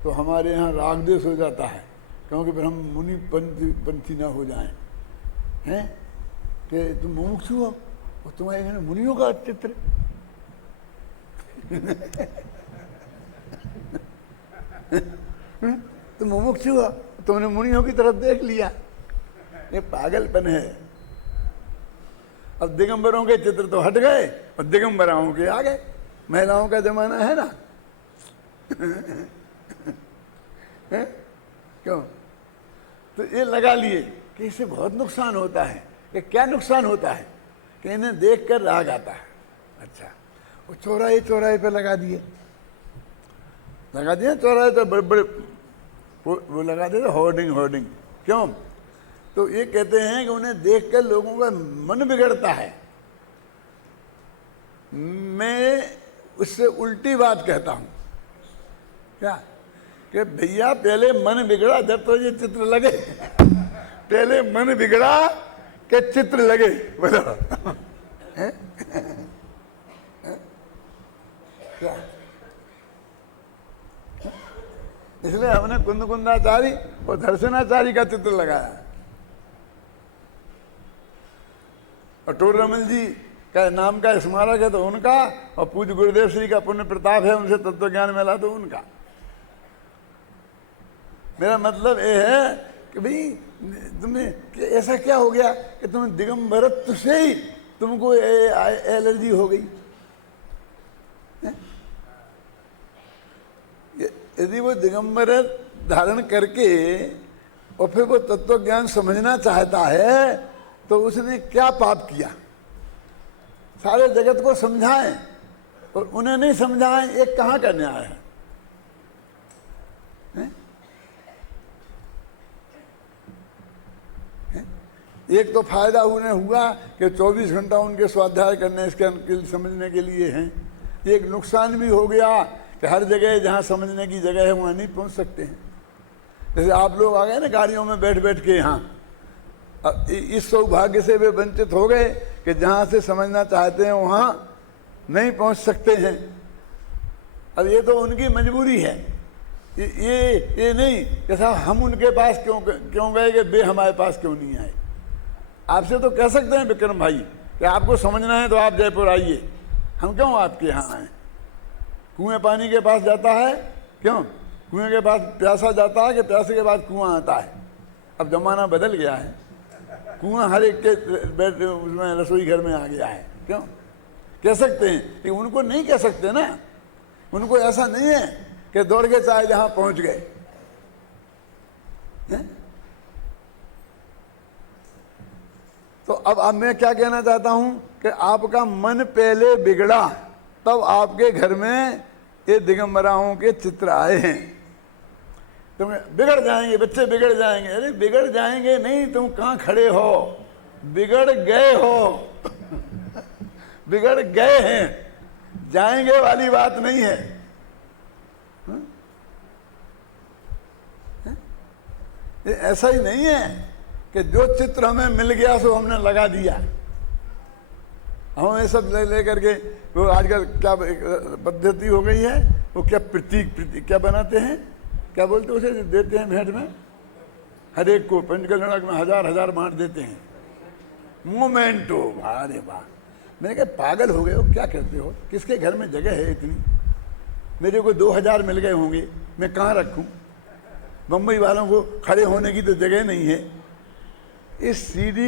तो हमारे यहाँ राग द्वेष हो जाता है, क्योंकि फिर हम मुनि पंथी ना हो जाएं, हैं कि तुम मुमुक्षु हो और तुम्हारे यहाँ मुनियों का चित्र तुम मुमुक्षु हो, तुमने मुनियों की तरफ देख लिया, ये पागलपन है। अब दिगंबरों के चित्र तो हट गए और दिगंबराओं के आ गए। महिलाओं का जमाना है ना है? क्यों? तो ये लगा लिए कि इससे बहुत नुकसान होता है। कि क्या नुकसान होता है? कि इन्हें देखकर राग आता है। अच्छा, वो चौराहे चौराहे पे लगा दिए चौराहे तो बड़े बड़े वो लगा दिए होर्डिंग होर्डिंग। क्यों? तो ये कहते हैं कि उन्हें देखकर लोगों का मन बिगड़ता है। मैं उससे उल्टी बात कहता हूं, क्या कि भैया पहले मन बिगड़ा जब तो ये चित्र लगे पहले मन बिगड़ा कि चित्र लगे। बोलो क्या? इसलिए हमने कुंदकुंदाचारी और दर्शनाचारी का चित्र लगाया। और टोर रमन जी का नाम का स्मारक है तो उनका, और पूज्य गुरुदेव श्री का पुण्य प्रताप है उनसे तत्व ज्ञान मिला तो उनका। मेरा मतलब ये है कि भाई तुम्हें ऐसा क्या हो गया कि तुम्हें दिगंबरत्व से ही तुमको एलर्जी हो गई? यदि वो दिगंबर धारण करके और फिर वो तत्व ज्ञान समझना चाहता है तो उसने क्या पाप किया? सारे जगत को समझाएं और उन्हें नहीं समझाएं, एक कहाँ का न्याय है? एक तो फायदा उन्हें हुआ कि 24 घंटा उनके स्वाध्याय करने इसके समझने के लिए हैं। एक नुकसान भी हो गया कि हर जगह जहाँ समझने की जगह है वहाँ नहीं पहुँच सकते हैं। जैसे आप लोग आ गए ना गाड़ियों में बैठ बैठ के यहाँ, इस सौभाग्य से वे वंचित हो गए कि जहाँ से समझना चाहते हैं वहाँ नहीं पहुँच सकते हैं। अब ये तो उनकी मजबूरी है। ये नहीं कि साहब हम उनके पास क्यों गए कि वे हमारे पास क्यों नहीं आए। आपसे तो कह सकते हैं विक्रम भाई कि आपको समझना है तो आप जयपुर आइए, हम क्यों आपके यहाँ आए? कुएं पानी के पास जाता है, क्यों? कुएं के पास प्यासा जाता है कि प्यासे के बाद कुआं आता है? अब जमाना बदल गया है, कुआं हर एक के बैठ उसमें रसोई घर में आ गया है। क्यों कह सकते हैं कि उनको नहीं कह सकते ना। उनको ऐसा नहीं है कि दौड़ के चाहे जहां पहुंच गए। तो अब मैं क्या कहना चाहता हूं कि आपका मन पहले बिगड़ा तब आपके घर में ये दिगंबराओं के चित्र आए हैं। तुम बिगड़ जाएंगे, बच्चे बिगड़ जाएंगे। अरे बिगड़ जाएंगे नहीं, तुम कहाँ खड़े हो, बिगड़ गए हो बिगड़ गए हैं, जाएंगे वाली बात नहीं है। ये ऐसा ही नहीं है कि जो चित्र हमें मिल गया सो हमने लगा दिया। हम ये सब ले करके वो आजकल क्या पद्धति हो गई है, वो क्या प्रतीक क्या बनाते हैं, क्या बोलते उसे, देते हैं भेंट में, हर एक को पंचकल्याणक में 1000 बांट देते हैं, मोमेंटो। अरे वाह, मैंने कहा पागल हो गए हो, क्या करते हो, किसके घर में जगह है इतनी, मेरे को 2000 मिल गए होंगे, मैं कहाँ रखूं, बम्बई वालों को खड़े होने की तो जगह नहीं है, इस CD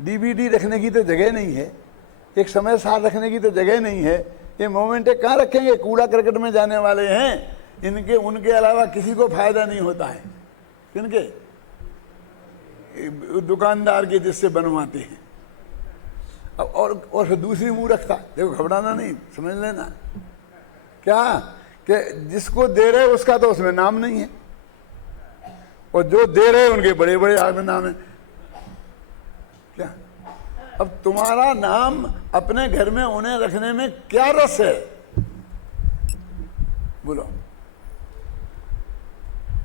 DVD रखने की तो जगह नहीं है, एक समय सार रखने की तो जगह नहीं है, ये मोमेंटे कहाँ रखेंगे, कूड़ा करकट में जाने वाले हैं, इनके उनके अलावा किसी को फायदा नहीं होता है। किनके, दुकानदार के जिससे बनवाते हैं। और दूसरी मूर्खता, देखो घबराना नहीं, समझ लेना क्या कि जिसको दे रहे उसका तो उसमें नाम नहीं है, और जो दे रहे उनके बड़े बड़े आदमी नाम है। क्या अब तुम्हारा नाम अपने घर में उन्हें रखने में क्या रस है, बोलो।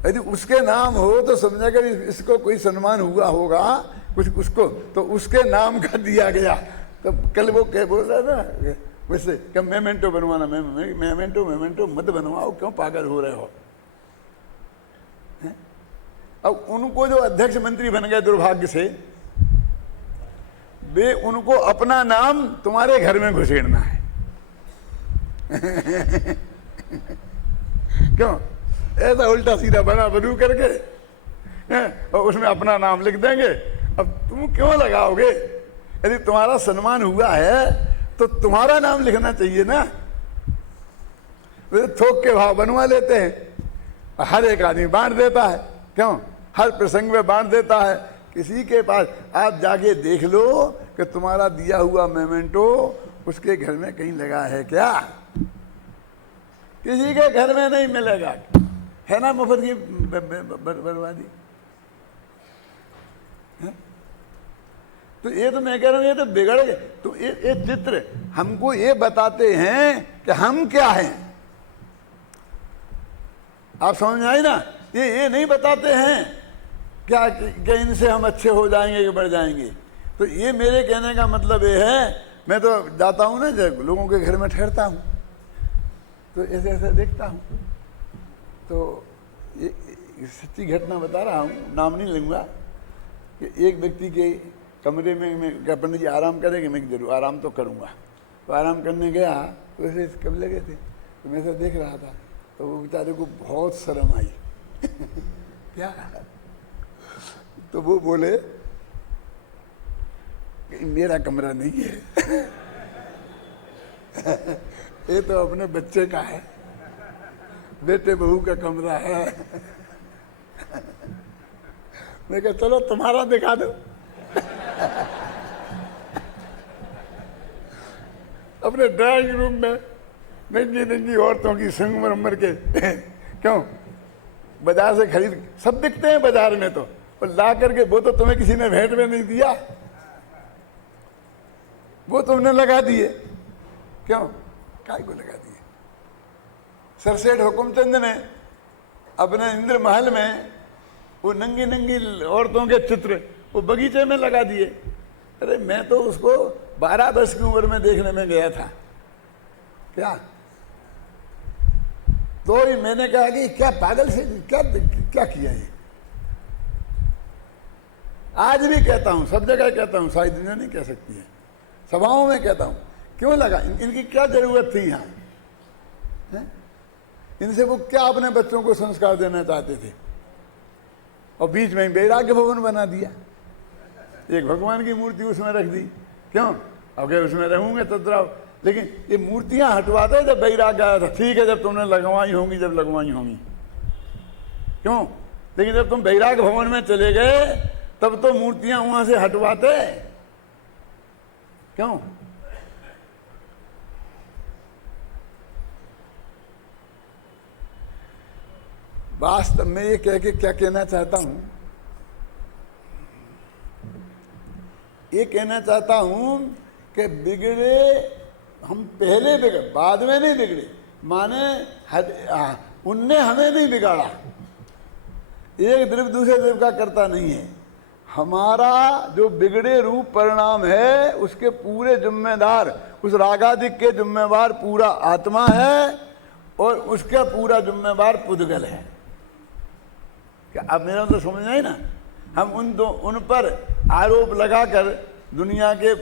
यदि उसके नाम हो तो समझा कर इसको कोई सम्मान हुआ होगा कुछ, उसको तो उसके नाम का दिया गया। तो कल वो क्या बोल रहा था वैसे, क्या मेमेंटो बनवाना, मेमेंटो मत बनवाओ, क्यों पागल हो रहे हो। अब उनको जो अध्यक्ष मंत्री बन गए दुर्भाग्य से, वे उनको अपना नाम तुम्हारे घर में घुसेड़ना है क्यों, ऐसा उल्टा सीधा बनू करके और उसमें अपना नाम लिख देंगे। अब तुम क्यों लगाओगे, यदि तुम्हारा सम्मान हुआ है तो तुम्हारा नाम लिखना चाहिए ना। वे थोक के भाव बनवा लेते हैं, हर एक आदमी बांट देता है, क्यों, हर प्रसंग में बांट देता है। किसी के पास आप जाके देख लो कि तुम्हारा दिया हुआ मेमेंटो उसके घर में कहीं लगा है क्या, किसी के घर में नहीं मिलेगा, है ना मुफ्त की बर्बादी। तो ये तो मैं कह रहा हूं, ये तो बिगड़ गए। तो ये चित्र हमको ये बताते हैं कि हम क्या हैं, आप समझ आए ना। ये नहीं बताते हैं क्या कि इनसे हम अच्छे हो जाएंगे कि बढ़ जाएंगे। तो ये मेरे कहने का मतलब ये है, मैं तो जाता हूँ ना जब लोगों के घर में ठहरता हूँ तो ऐसे ऐसे देखता हूँ, तो ये सच्ची घटना बता रहा हूँ, नाम नहीं लूँगा, कि एक व्यक्ति के कमरे में मैं पंडित जी आराम करेंगे, मैं जरूर आराम तो करूँगा। तो आराम करने गया तो ऐसे कब लगे थे, तो मैं ऐसे देख रहा था, तो वो बेचारे को बहुत शर्म आई क्या, तो वो बोले कि मेरा कमरा नहीं है ये तो अपने बच्चे का है, बेटे बहू का कमरा है मैं कहा चलो तुम्हारा दिखा दो अपने ड्राइंग रूम में नंगी नंगी औरतों की संगमरमर के क्यों, बाजार से खरीद, सब बिकते हैं बाजार में, तो ला करके वो तो तुम्हें किसी ने भेंट में नहीं दिया, वो तुमने लगा दिए, क्यों, काय को लगा दिए। सरसेठ हुकुमचंद ने अपने इंद्र महल में वो नंगी नंगी औरतों के चित्र वो बगीचे में लगा दिए। अरे मैं तो उसको 12 वर्ष की उम्र में देखने में गया था, क्या, तो ही मैंने कहा कि क्या पागल से क्या किया ये। आज भी कहता हूं, सब जगह कहता हूं, शायद दुनिया नहीं कह सकती है, सभाओं में कहता हूं, क्यों लगा, इनकी क्या जरूरत थी यहाँ, इनसे वो क्या अपने बच्चों को संस्कार देना चाहते थे, और बीच में वैराग्य भवन बना दिया, एक भगवान की मूर्ति उसमें रख दी, क्यों, अगर उसमें रहूंगे तो लेकिन ये मूर्तियां हटवा दे जब वैराग्य आया था, ठीक है जब तुमने लगवाई होंगी, जब लगवाई होंगी, क्यों, लेकिन जब तुम वैराग्य भवन में चले गए तब तो मूर्तियां वहां से हटवाते, क्यों। वास्तव में ये कह के क्या कहना चाहता हूं, ये कहना चाहता हूं कि बिगड़े हम पहले बिगड़े, बाद में नहीं बिगड़े, माने उनने हमें नहीं बिगाड़ा। एक द्रव्य दूसरे द्रव्य का करता नहीं है। हमारा जो बिगड़े रूप परिणाम है उसके पूरे जिम्मेदार, उस रागादिक के जिम्मेवार पूरा आत्मा है और उसका पूरा जिम्मेवार पुद्गल है। क्या अब मेरा तो समझ नहीं ना? हम उन पर आरोप लगाकर, दुनिया के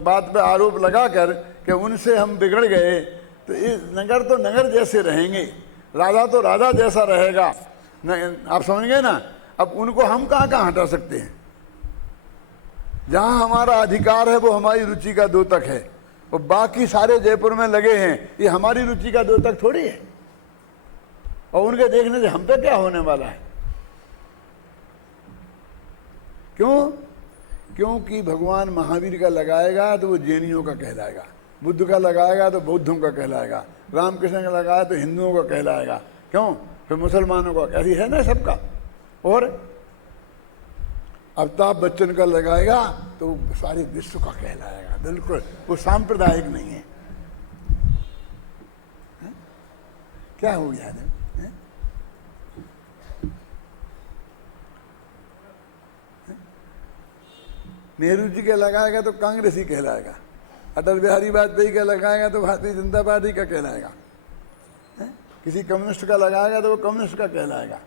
बात पे आरोप लगाकर कि उनसे हम बिगड़ गए, तो इस नगर तो नगर जैसे रहेंगे, राजा तो राजा जैसा रहेगा। आप समझ गए ना? अब उनको हम कहाँ कहाँ हटा सकते हैं? जहाँ हमारा अधिकार है वो हमारी रुचि का द्योतक है, और बाकी सारे जयपुर में लगे हैं, ये हमारी रुचि का द्योतक थोड़ी है। और उनके देखने से हम पे क्या होने वाला है? क्यों? क्योंकि भगवान महावीर का लगाएगा तो वो जैनियों का कहलाएगा, बुद्ध का लगाएगा तो बौद्धों का कहलाएगा, रामकृष्ण का लगाया तो हिंदुओं का कहलाएगा। क्यों? फिर मुसलमानों का, ऐसी है ना सबका। और अमिताभ बच्चन का लगाएगा तो वो सारे विश्व का कहलाएगा। बिल्कुल वो सांप्रदायिक नहीं है। क्या हो गया है? नेहरू जी का लगाएगा तो कांग्रेसी कहलाएगा, अटल बिहारी वाजपेयी का लगाएगा तो भारतीय जनता पार्टी का कहलाएगा, किसी कम्युनिस्ट का लगाएगा तो वो कम्युनिस्ट का कहलाएगा,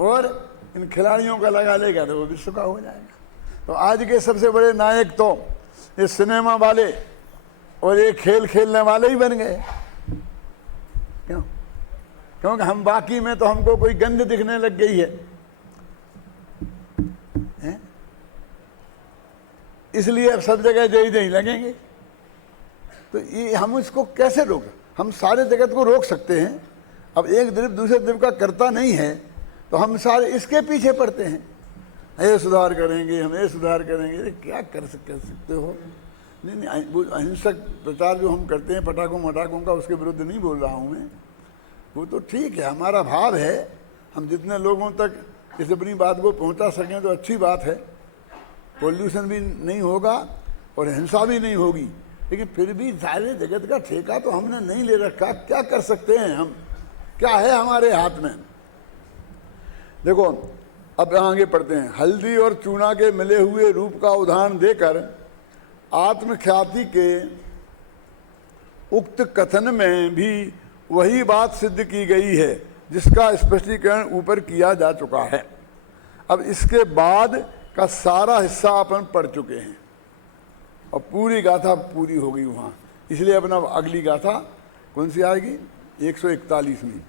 और इन खिलाड़ियों का लगा लेगा तो वो विश्व का हो जाएगा। तो आज के सबसे बड़े नायक तो ये सिनेमा वाले और ये खेल खेलने वाले ही बन गए। क्यों? क्योंकि हम बाकी में तो हमको कोई गंध दिखने लग गई है, इसलिए अब सब जगह जय जय लगेंगे। तो ये हम इसको कैसे रोक? हम सारे जगत को रोक सकते हैं। अब एक द्रव्य दूसरे द्रव्य का करता नहीं है तो हम सारे इसके पीछे पड़ते हैं, ये सुधार करेंगे, हम ये सुधार करेंगे। क्या कर सकते हो? नहीं, अहिंसक प्रचार जो हम करते हैं पटाखों मटाखों का, उसके विरुद्ध नहीं बोल रहा हूँ मैं। वो तो ठीक है, हमारा भाव है, हम जितने लोगों तक इस अपनी बात को पहुँचा सकें तो अच्छी बात है। पोल्यूशन भी नहीं होगा और हिंसा भी नहीं होगी, लेकिन फिर भी सारे जगत का ठेका तो हमने नहीं ले रखा। क्या कर सकते हैं हम? क्या है हमारे हाथ में? देखो अब आगे पढ़ते हैं। हल्दी और चूना के मिले हुए रूप का उदाहरण देकर आत्मख्याति के उक्त कथन में भी वही बात सिद्ध की गई है जिसका स्पष्टीकरण ऊपर किया जा चुका है। अब इसके बाद का सारा हिस्सा अपन पढ़ चुके हैं और पूरी गाथा पूरी हो गई वहाँ। इसलिए अपना अगली गाथा कौन सी आएगी? 141वीं।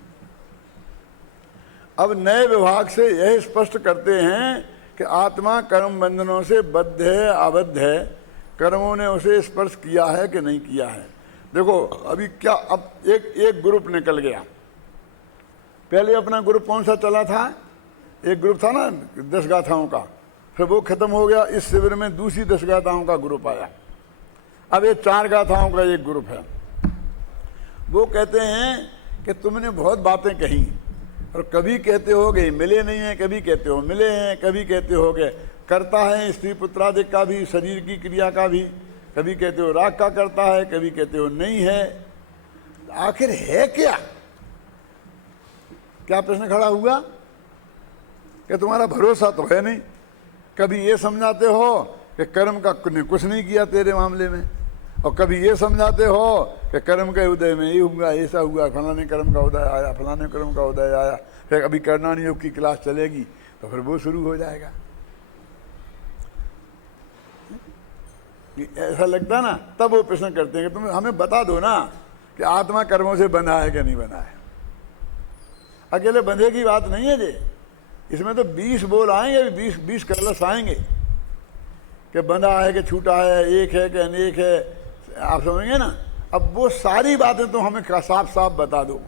अब नए विभाग से यह स्पष्ट करते हैं कि आत्मा कर्म बंधनों से बद्ध है, आबद्ध है, कर्मों ने उसे स्पर्श किया है कि नहीं किया है। देखो अभी क्या, अब एक ग्रुप निकल गया। पहले अपना ग्रुप कौन सा चला था? एक ग्रुप था ना 10 गाथाओं का, फिर वो खत्म हो गया। इस शिविर में दूसरी 10 गाथाओं का ग्रुप आया। अब ये 4 गाथाओं का एक ग्रुप है। वो कहते हैं कि तुमने बहुत बातें कही और कभी कहते हो गए मिले नहीं हैं, कभी कहते हो मिले हैं, कभी कहते हो गए करता है स्त्री पुत्रादिक का भी, शरीर की क्रिया का भी, कभी कहते हो राग का करता है, कभी कहते हो नहीं है। आखिर है क्या? क्या प्रश्न खड़ा हुआ कि तुम्हारा भरोसा तो है नहीं। कभी ये समझाते हो कि कर्म का कुछ नहीं किया तेरे मामले में, और कभी ये समझाते हो कि कर्म के उदय में ये हुआ, ऐसा हुआ, फलाने कर्म का उदय आया, फलाने कर्म का उदय आया। फिर अभी कर्णानी योग की क्लास चलेगी तो फिर वो शुरू हो जाएगा। ऐसा लगता है ना, तब वो प्रश्न करते हैं कि तुम हमें बता दो ना कि आत्मा कर्मों से बंधा है कि नहीं बंधा है। अकेले बंधे की बात नहीं है जी, इसमें तो 20 बोल आएंगे, 20 कलश आएंगे कि बंधा है कि छूटा है, एक है कि अनेक है। आप समझेंगे ना? अब वो सारी बातें तो हमें साफ साफ बता दो,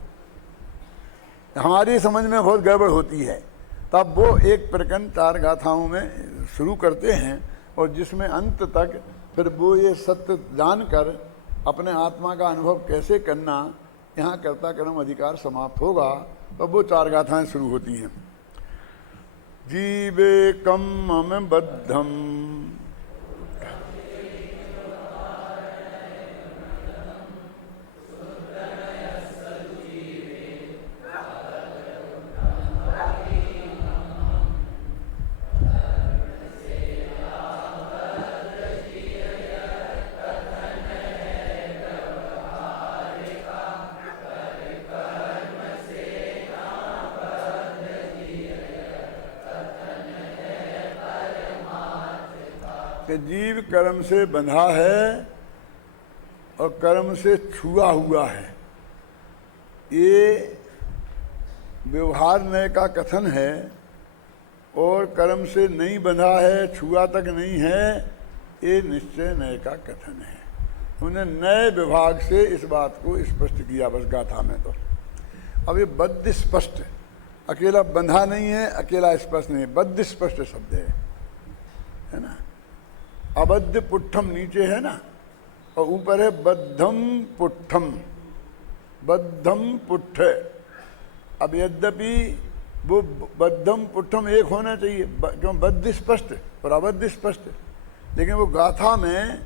हमारी समझ में बहुत गड़बड़ होती है। तब वो एक प्रकरण 4 गाथाओं में शुरू करते हैं और जिसमें अंत तक फिर वो ये सत्य जानकर अपने आत्मा का अनुभव कैसे करना यहाँ कर्ता कर्म अधिकार समाप्त होगा, तब वो 4 गाथाएं शुरू होती हैं। जीवे कम बद्धम कि जीव कर्म से बंधा है और कर्म से छुआ हुआ है। ये व्यवहार न्याय का कथन है, और कर्म से नहीं बंधा है, छुआ तक नहीं है, ये निश्चय न्याय का कथन है। उन्हें नए विभाग से इस बात को स्पष्ट किया बस गाथा में। तो अब ये बद्ध स्पष्ट, अकेला बंधा नहीं है, अकेला स्पष्ट नहीं है, बद्ध स्पष्ट शब्द है ना। अबद्ध पुट्ठम नीचे है ना, और ऊपर है बद्धम पुट्ठम, बद्धम पुट्ठ। अब यद्यपि वो बद्धम पुट्ठम एक होना चाहिए, क्यों बद्ध स्पष्ट और अबद्ध स्पष्ट, लेकिन वो गाथा में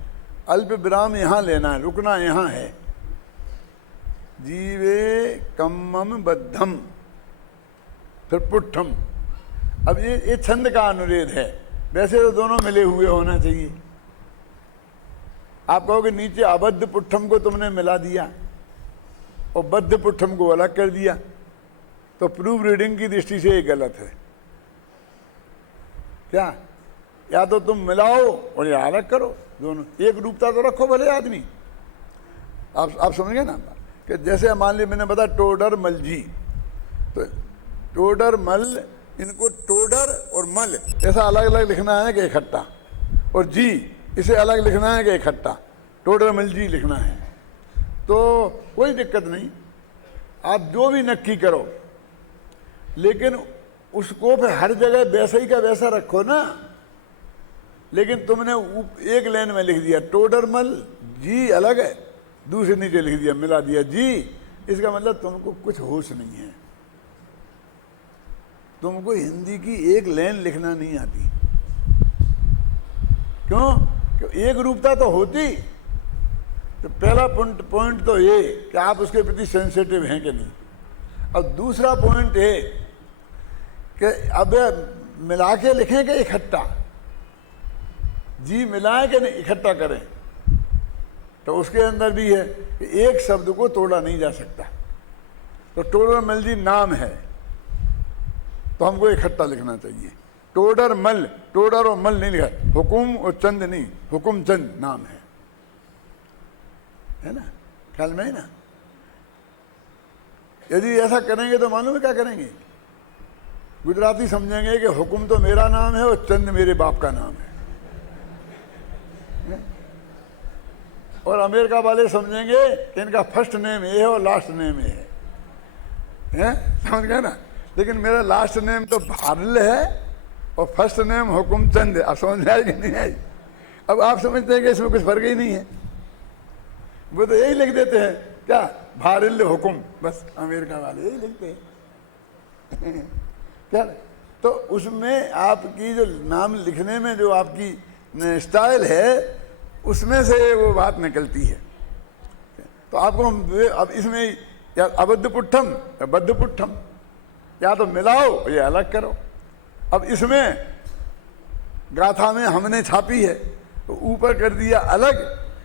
अल्प विराम यहाँ लेना है, रुकना यहाँ है। जीवे कम्मम बद्धम फिर पुट्ठम। अब ये छंद का अनुरेध है, वैसे तो दोनों मिले हुए होना चाहिए। आप कहोगे नीचे अबद्ध पुट्ठम को तुमने मिला दिया और बद्ध पुट्ठम को अलग कर दिया, तो प्रूफ रीडिंग की दृष्टि से ये गलत है। क्या, या तो तुम मिलाओ और या अलग करो, दोनों एक रूपता तो रखो भले आदमी। आप समझ गए ना कि जैसे मान लीजिए मैंने बताया टोडर मल जी, तो टोडर मल, इनको टोडर और मल ऐसा अलग अलग लिखना है कि इकट्ठा, और जी इसे अलग लिखना है कि इकट्ठा, टोडर मल जी लिखना है, तो कोई दिक्कत नहीं, आप जो भी नक्की करो, लेकिन उसको फिर हर जगह वैसा ही का वैसा रखो ना। लेकिन तुमने एक लाइन में लिख दिया टोडर मल जी अलग है, दूसरे नीचे लिख दिया मिला दिया जी, इसका मतलब तुमको कुछ होश नहीं है, तुमको हिंदी की एक लाइन लिखना नहीं आती। क्यों? एक रूपता तो होती। तो पहला पॉइंट तो ये कि आप उसके प्रति सेंसिटिव हैं कि नहीं। अब दूसरा पॉइंट है कि अब मिला के लिखें कि इकट्ठा, जी मिलाएं कि नहीं इकट्ठा करें, तो उसके अंदर भी है कि एक शब्द को तोड़ा नहीं जा सकता। तो टोडर मल जी नाम है, तो हमको इकट्ठा लिखना चाहिए। टोडर मल, टोडर और मल नहीं लिखा, हुकुम और चंद नहीं, हुकुम चंद नाम है ना, ख्याल में है ना। यदि ऐसा करेंगे तो मालूम है क्या करेंगे, गुजराती समझेंगे कि हुकुम तो मेरा नाम है और चंद मेरे बाप का नाम है, और अमेरिका वाले समझेंगे कि इनका फर्स्ट नेम ये है और लास्ट नेम ये है, समझ गए ना। लेकिन मेरा लास्ट नेम तो भारल है और फर्स्ट नेम हुकुम चंद है। आप समझ आए कि नहीं आई? अब आप समझते हैं कि इसमें कुछ फर्क ही नहीं है, वो तो यही लिख देते हैं क्या, भारल हुकुम, बस अमेरिका वाले यही लिखते हैं क्या। तो उसमें आपकी जो नाम लिखने में जो आपकी स्टाइल है, उसमें से वो बात निकलती है। तो आपको अब इसमें या अबद्ध पुट्ठम या बद्ध पुट्ठम, या तो मिलाओ या अलग करो। अब इसमें गाथा में हमने छापी है, तो ऊपर कर दिया अलग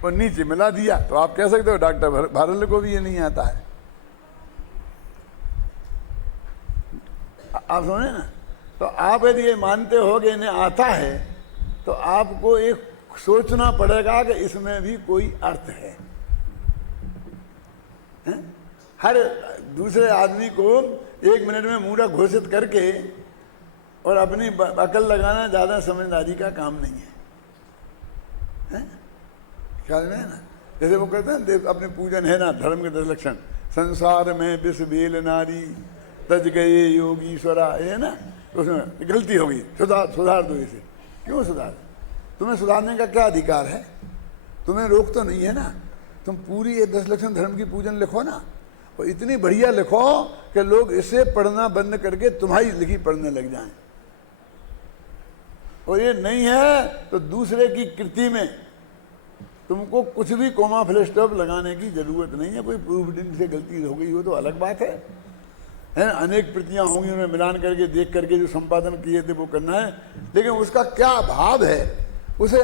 और नीचे मिला दिया, तो आप कह सकते हो डॉक्टर भारल को भी ये नहीं आता है। आप समझे ना। तो आप यदि ये मानते हो कि इन्हें आता है, तो आपको एक सोचना पड़ेगा कि इसमें भी कोई अर्थ है। हर दूसरे आदमी को 1 मिनट में मूढ़ा घोषित करके और अपनी अकल लगाना ज्यादा समझदारी का काम नहीं है, ख्याल में है ना। जैसे वो कहते हैं अपने पूजन है ना, धर्म के 10 लक्षण, संसार में विष बेल नारी तज गए योगीश्वरा, है ना। उसमें गलती हो गई, सुधार दो इसे। क्यों सुधार? तुम्हें सुधारने का क्या अधिकार है? तुम्हें रोक तो नहीं है ना। तुम पूरी ये 10 लक्षण धर्म की पूजन लिखो ना, और इतनी बढ़िया लिखो कि लोग इसे पढ़ना बंद करके तुम्हारी लिखी पढ़ने लग जाएं। और ये नहीं है तो दूसरे की कृति में तुमको कुछ भी कोमा फुल स्टॉप लगाने की जरूरत नहीं है। कोई प्रूफ रीडिंग से गलती हो गई हो तो अलग बात है ना। अनेक प्रतियां होंगी, उन्हें मिलान करके देख करके जो संपादन किए थे वो करना है, लेकिन उसका क्या भाव है उसे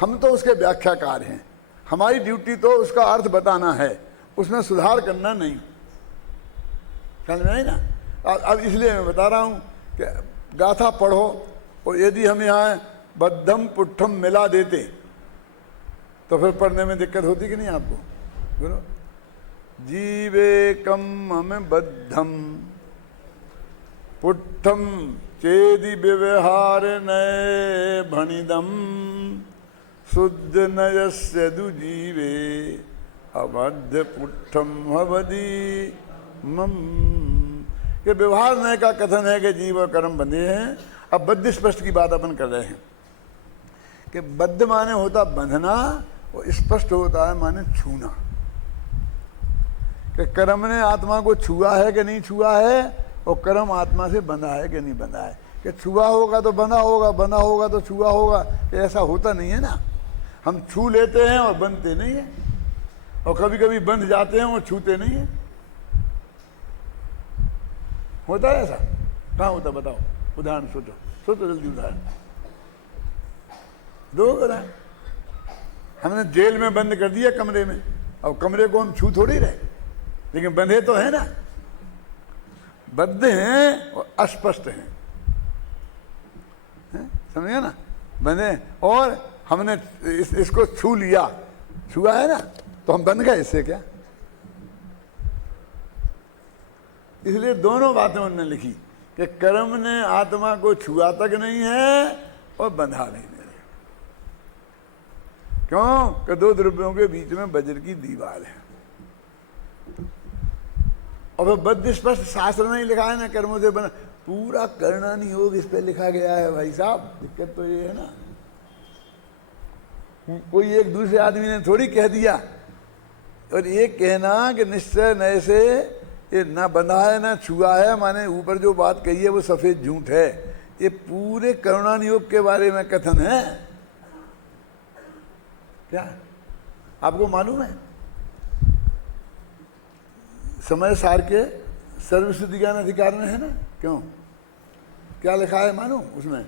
हम तो उसके व्याख्याकार हैं, हमारी ड्यूटी तो उसका अर्थ बताना है, उसमें सुधार करना नहीं। समझ में आई ना। अब इसलिए मैं बता रहा हूं कि गाथा पढ़ो, और यदि हम यहाँ बद्धम पुट्ठम मिला देते तो फिर पढ़ने में दिक्कत होती कि नहीं आपको? बोलो, जीवेकम हमें बद्धम पुट्ठम चेदि व्यवहार नये भणिदम शुद्ध नयस्य दुजीवे अबद्ध पुट्ठम हवदी मम। के व्यवहार नय का कथन है कि जीव और कर्म बंधे हैं। अब बद्ध स्पष्ट की बात अपन कर रहे हैं कि बद्ध माने होता बंधना और स्पष्ट होता है माने छूना। कि कर्म ने आत्मा को छुआ है कि नहीं छुआ है, और कर्म आत्मा से बंधा है कि नहीं बंधा है। कि छुआ होगा तो बंधा होगा, बंधा होगा तो छुआ होगा, ऐसा होता नहीं है ना। हम छू लेते हैं और बंधते नहीं है, और कभी कभी बंध जाते हैं और छूते नहीं है। होता है ऐसा? कहाँ होता बताओ, उदाहरण सोचो, सोचो जल्दी उदाहरण दो। उदाहरण हमने जेल में बंद कर दिया कमरे में, अब कमरे को हम छू थोड़ी रहे, लेकिन बंधे तो है ना। बद्ध हैं और अस्पष्ट हैं, समझे ना। बंधे और हमने इसको छू लिया, छुआ है ना, तो हम बंध गए। इससे क्या? इसलिए दोनों बातें उन्होंने लिखी कि कर्म ने आत्मा को छुआ तक नहीं है और बंधा नहीं है। क्यों? कि दो द्रव्यों के बीच में वज्र की दीवार है। और वह बद्ध स्पष्ट शास्त्र नहीं लिखा है ना, कर्मों से बना। पूरा कर्णानी योग इस पे लिखा गया है भाई साहब। दिक्कत तो ये है ना, कोई एक दूसरे आदमी ने थोड़ी कह दिया। और ये कहना कि निश्चय नए से ये ना बंधा है ना छुआ है, माने ऊपर जो बात कही है वो सफेद झूठ है, ये पूरे करुणान योग के बारे में कथन है। क्या आपको मालूम है? समय सार के सर्वसिद्धि ज्ञान अधिकार में है ना। क्यों? क्या लिखा है मालूम उसमें?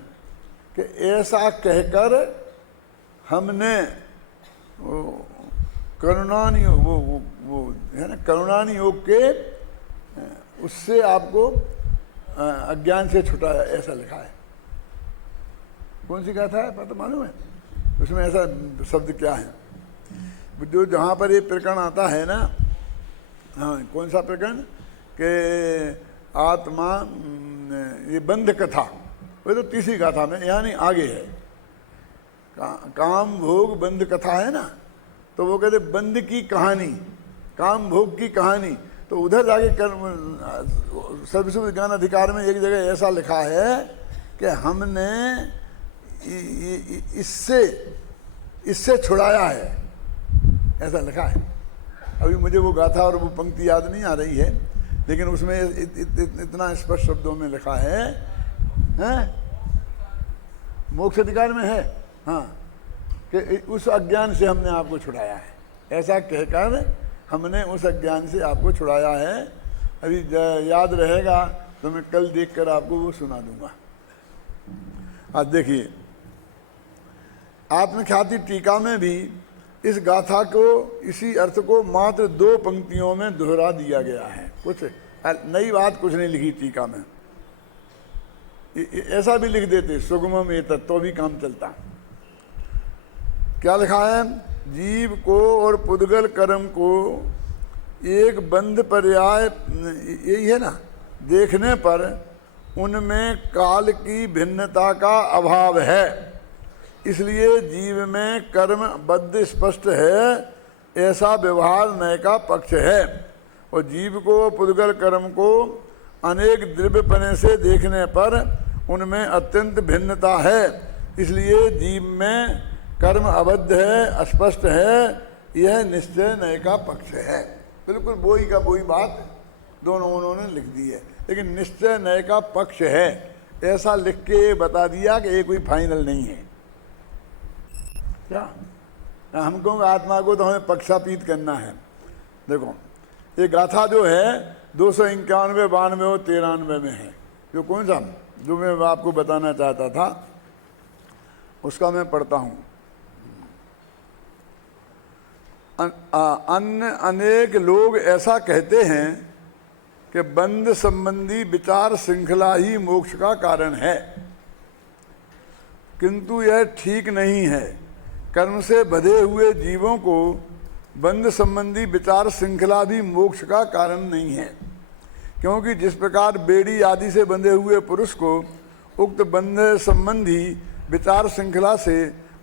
कि ऐसा कहकर हमने करुणान योग वो है ना, करुणान योग के उससे आपको अज्ञान से छुटाया, ऐसा लिखा है। कौन सी गाथा है पता मालूम है? उसमें ऐसा शब्द क्या है जो जहाँ पर ये प्रकरण आता है ना। हाँ, कौन सा प्रकरण? कि आत्मा ये बंध कथा, वो तो तीसरी गाथा में, यानी आगे है। काम भोग बंध कथा है ना, तो वो कहते बंध की कहानी, काम भोग की कहानी। तो उधर जाके सर्वसिद्धि ज्ञान अधिकार में एक जगह ऐसा लिखा है कि हमने इससे छुड़ाया है, ऐसा लिखा है। अभी मुझे वो गाथा और वो पंक्ति याद नहीं आ रही है, लेकिन उसमें इतना स्पष्ट शब्दों में लिखा है, मोक्ष अधिकार में है, हाँ, कि उस अज्ञान से हमने आपको छुड़ाया है। ऐसा कहकर हमने उस अज्ञान से आपको छुड़ाया है। अभी याद रहेगा तो मैं कल देखकर आपको वो सुना दूंगा। आज देखिए, आत्मख्याति टीका में भी इस गाथा को, इसी अर्थ को मात्र 2 पंक्तियों में दोहरा दिया गया है। कुछ नई बात कुछ नहीं लिखी टीका में। ऐसा भी लिख देते सुगमम एतत्, तो भी काम चलता। क्या लिखा है? जीव को और पुद्गल कर्म को एक बंध पर्याय, यही है ना, देखने पर उनमें काल की भिन्नता का अभाव है, इसलिए जीव में कर्म बद्ध स्पष्ट है, ऐसा व्यवहार नय का पक्ष है। और जीव को पुद्गल कर्म को अनेक द्रव्यपने से देखने पर उनमें अत्यंत भिन्नता है, इसलिए जीव में कर्म अबद्ध है, अस्पष्ट है, यह निश्चय नय का पक्ष है। बिल्कुल वही का वही बात दोनों उन्होंने लिख दी है, लेकिन निश्चय नय का पक्ष है ऐसा लिख के बता दिया कि ये कोई फाइनल नहीं है। क्या हमको आत्मा को तो हमें पक्षापीत करना है। देखो ये गाथा जो है 291, 92 और 93 में है, जो कौन सा जो मैं आपको बताना चाहता था उसका मैं पढ़ता हूँ। अन्य अनेक लोग ऐसा कहते हैं कि बंध संबंधी विचार श्रृंखला ही मोक्ष का कारण है, किंतु यह ठीक नहीं है। कर्म से बंधे हुए जीवों को बंध संबंधी विचार श्रृंखला भी मोक्ष का कारण नहीं है, क्योंकि जिस प्रकार बेड़ी आदि से बंधे हुए पुरुष को उक्त बंध संबंधी विचार श्रृंखला से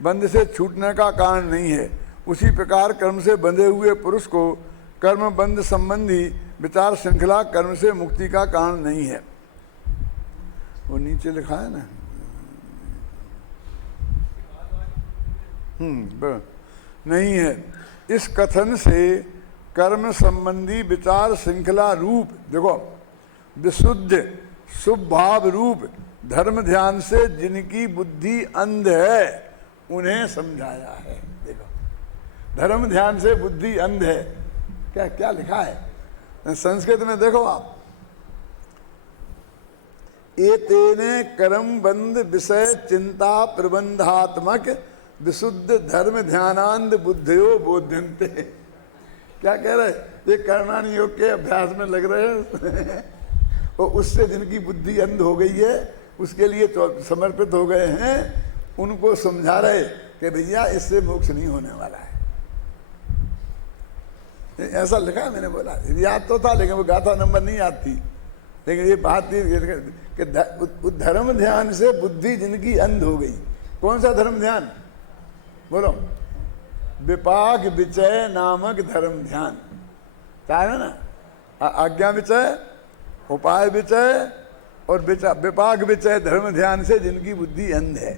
बंध से छूटने का कारण नहीं है, उसी प्रकार कर्म से बंधे हुए पुरुष को कर्म बंध संबंधी विचार श्रृंखला कर्म से मुक्ति का कारण नहीं है। वो नीचे लिखा है ना, नहीं है। इस कथन से कर्म संबंधी विचार श्रृंखला रूप, देखो विशुद्ध शुभ भाव रूप धर्म ध्यान से जिनकी बुद्धि अंध है उन्हें समझाया है। देखो धर्म ध्यान से बुद्धि अंध है, क्या क्या लिखा है संस्कृत में, देखो आप, एतेने कर्म बंध विषय चिंता प्रबंधात्मक विशुद्ध धर्म ध्यानांध बुद्धयो बोध्यन्ते। क्या कह रहे, ये कर्णान योग के अभ्यास में लग रहे हैं और उससे जिनकी बुद्धि अंध हो गई है उसके लिए समर्पित हो गए हैं, उनको समझा रहे कि भैया इससे मोक्ष नहीं होने वाला है। ऐसा लिखा है, मैंने बोला याद तो था लेकिन वो गाथा नंबर नहीं याद थी, लेकिन ये बात थी कि धर्म ध्यान से बुद्धि जिनकी अंध हो गई। कौन सा धर्म ध्यान बोलो, विपाक विचय नामक धर्म ध्यान, क्या है ना, आज्ञा विचय, उपाय विचय और विपाक विचय धर्म ध्यान से जिनकी बुद्धि अंध है।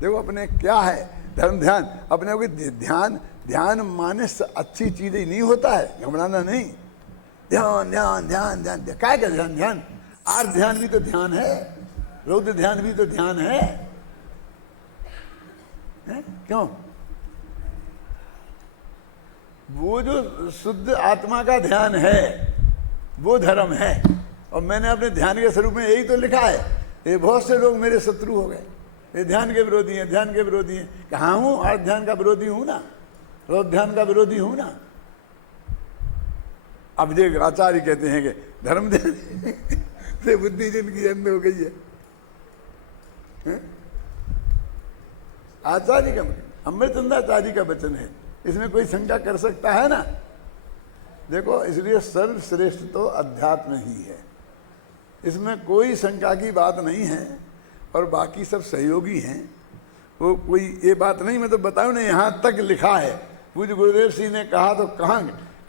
देखो अपने क्या है धर्म ध्यान, अपने को ध्यान, ध्यान माने अच्छी चीज ही नहीं होता है, घबराना नहीं। ध्यान ध्यान ध्यान ध्यान क्या क्या ध्यान, ध्यान आर्थ ध्यान भी तो ध्यान है, रौद्र ध्यान भी तो ध्यान है? क्यों? वो जो शुद्ध आत्मा का ध्यान है वो धर्म है, और मैंने अपने ध्यान के स्वरूप में यही तो लिखा है। ये बहुत से लोग मेरे शत्रु हो गए, ये ध्यान के विरोधी हैं, ध्यान के विरोधी हैं। कहाँ हूँ? आर्थ ध्यान का विरोधी हूँ ना, रौद्र ध्यान का विरोधी हूँ ना। अब ये आचार्य कहते हैं कि धर्म ध्यान से बुद्धि जिनकी अंध हो गई है, आचार्य का, अमृतचंद्राचार्य का वचन है, इसमें कोई शंका कर सकता है ना? देखो इसलिए सर्वश्रेष्ठ तो अध्यात्म ही है, इसमें कोई शंका की बात नहीं है, और बाकी सब सहयोगी हैं। वो कोई ये बात नहीं, मैं तो बताऊँ ना, यहाँ तक लिखा है। पूज्य गुरुदेव सिंह ने कहा तो कहाँ,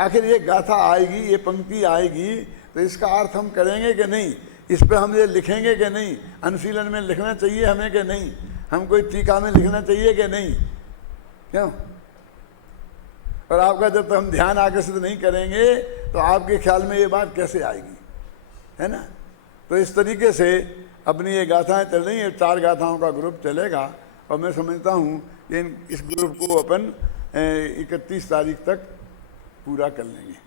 आखिर ये गाथा आएगी, ये पंक्ति आएगी तो इसका अर्थ हम करेंगे कि नहीं, इस पर हम ये लिखेंगे कि नहीं, अनुशीलन में लिखना चाहिए हमें कि नहीं, हम कोई टीका में लिखना चाहिए कि नहीं, क्यों? और आपका जब तक हम ध्यान आकर्षित नहीं करेंगे तो आपके ख्याल में ये बात कैसे आएगी, है ना? तो इस तरीके से अपनी ये गाथाएं चल रही हैं, 4 गाथाओं का ग्रुप चलेगा, और मैं समझता हूँ कि इस ग्रुप को अपन 31 तारीख तक पूरा कर लेंगे।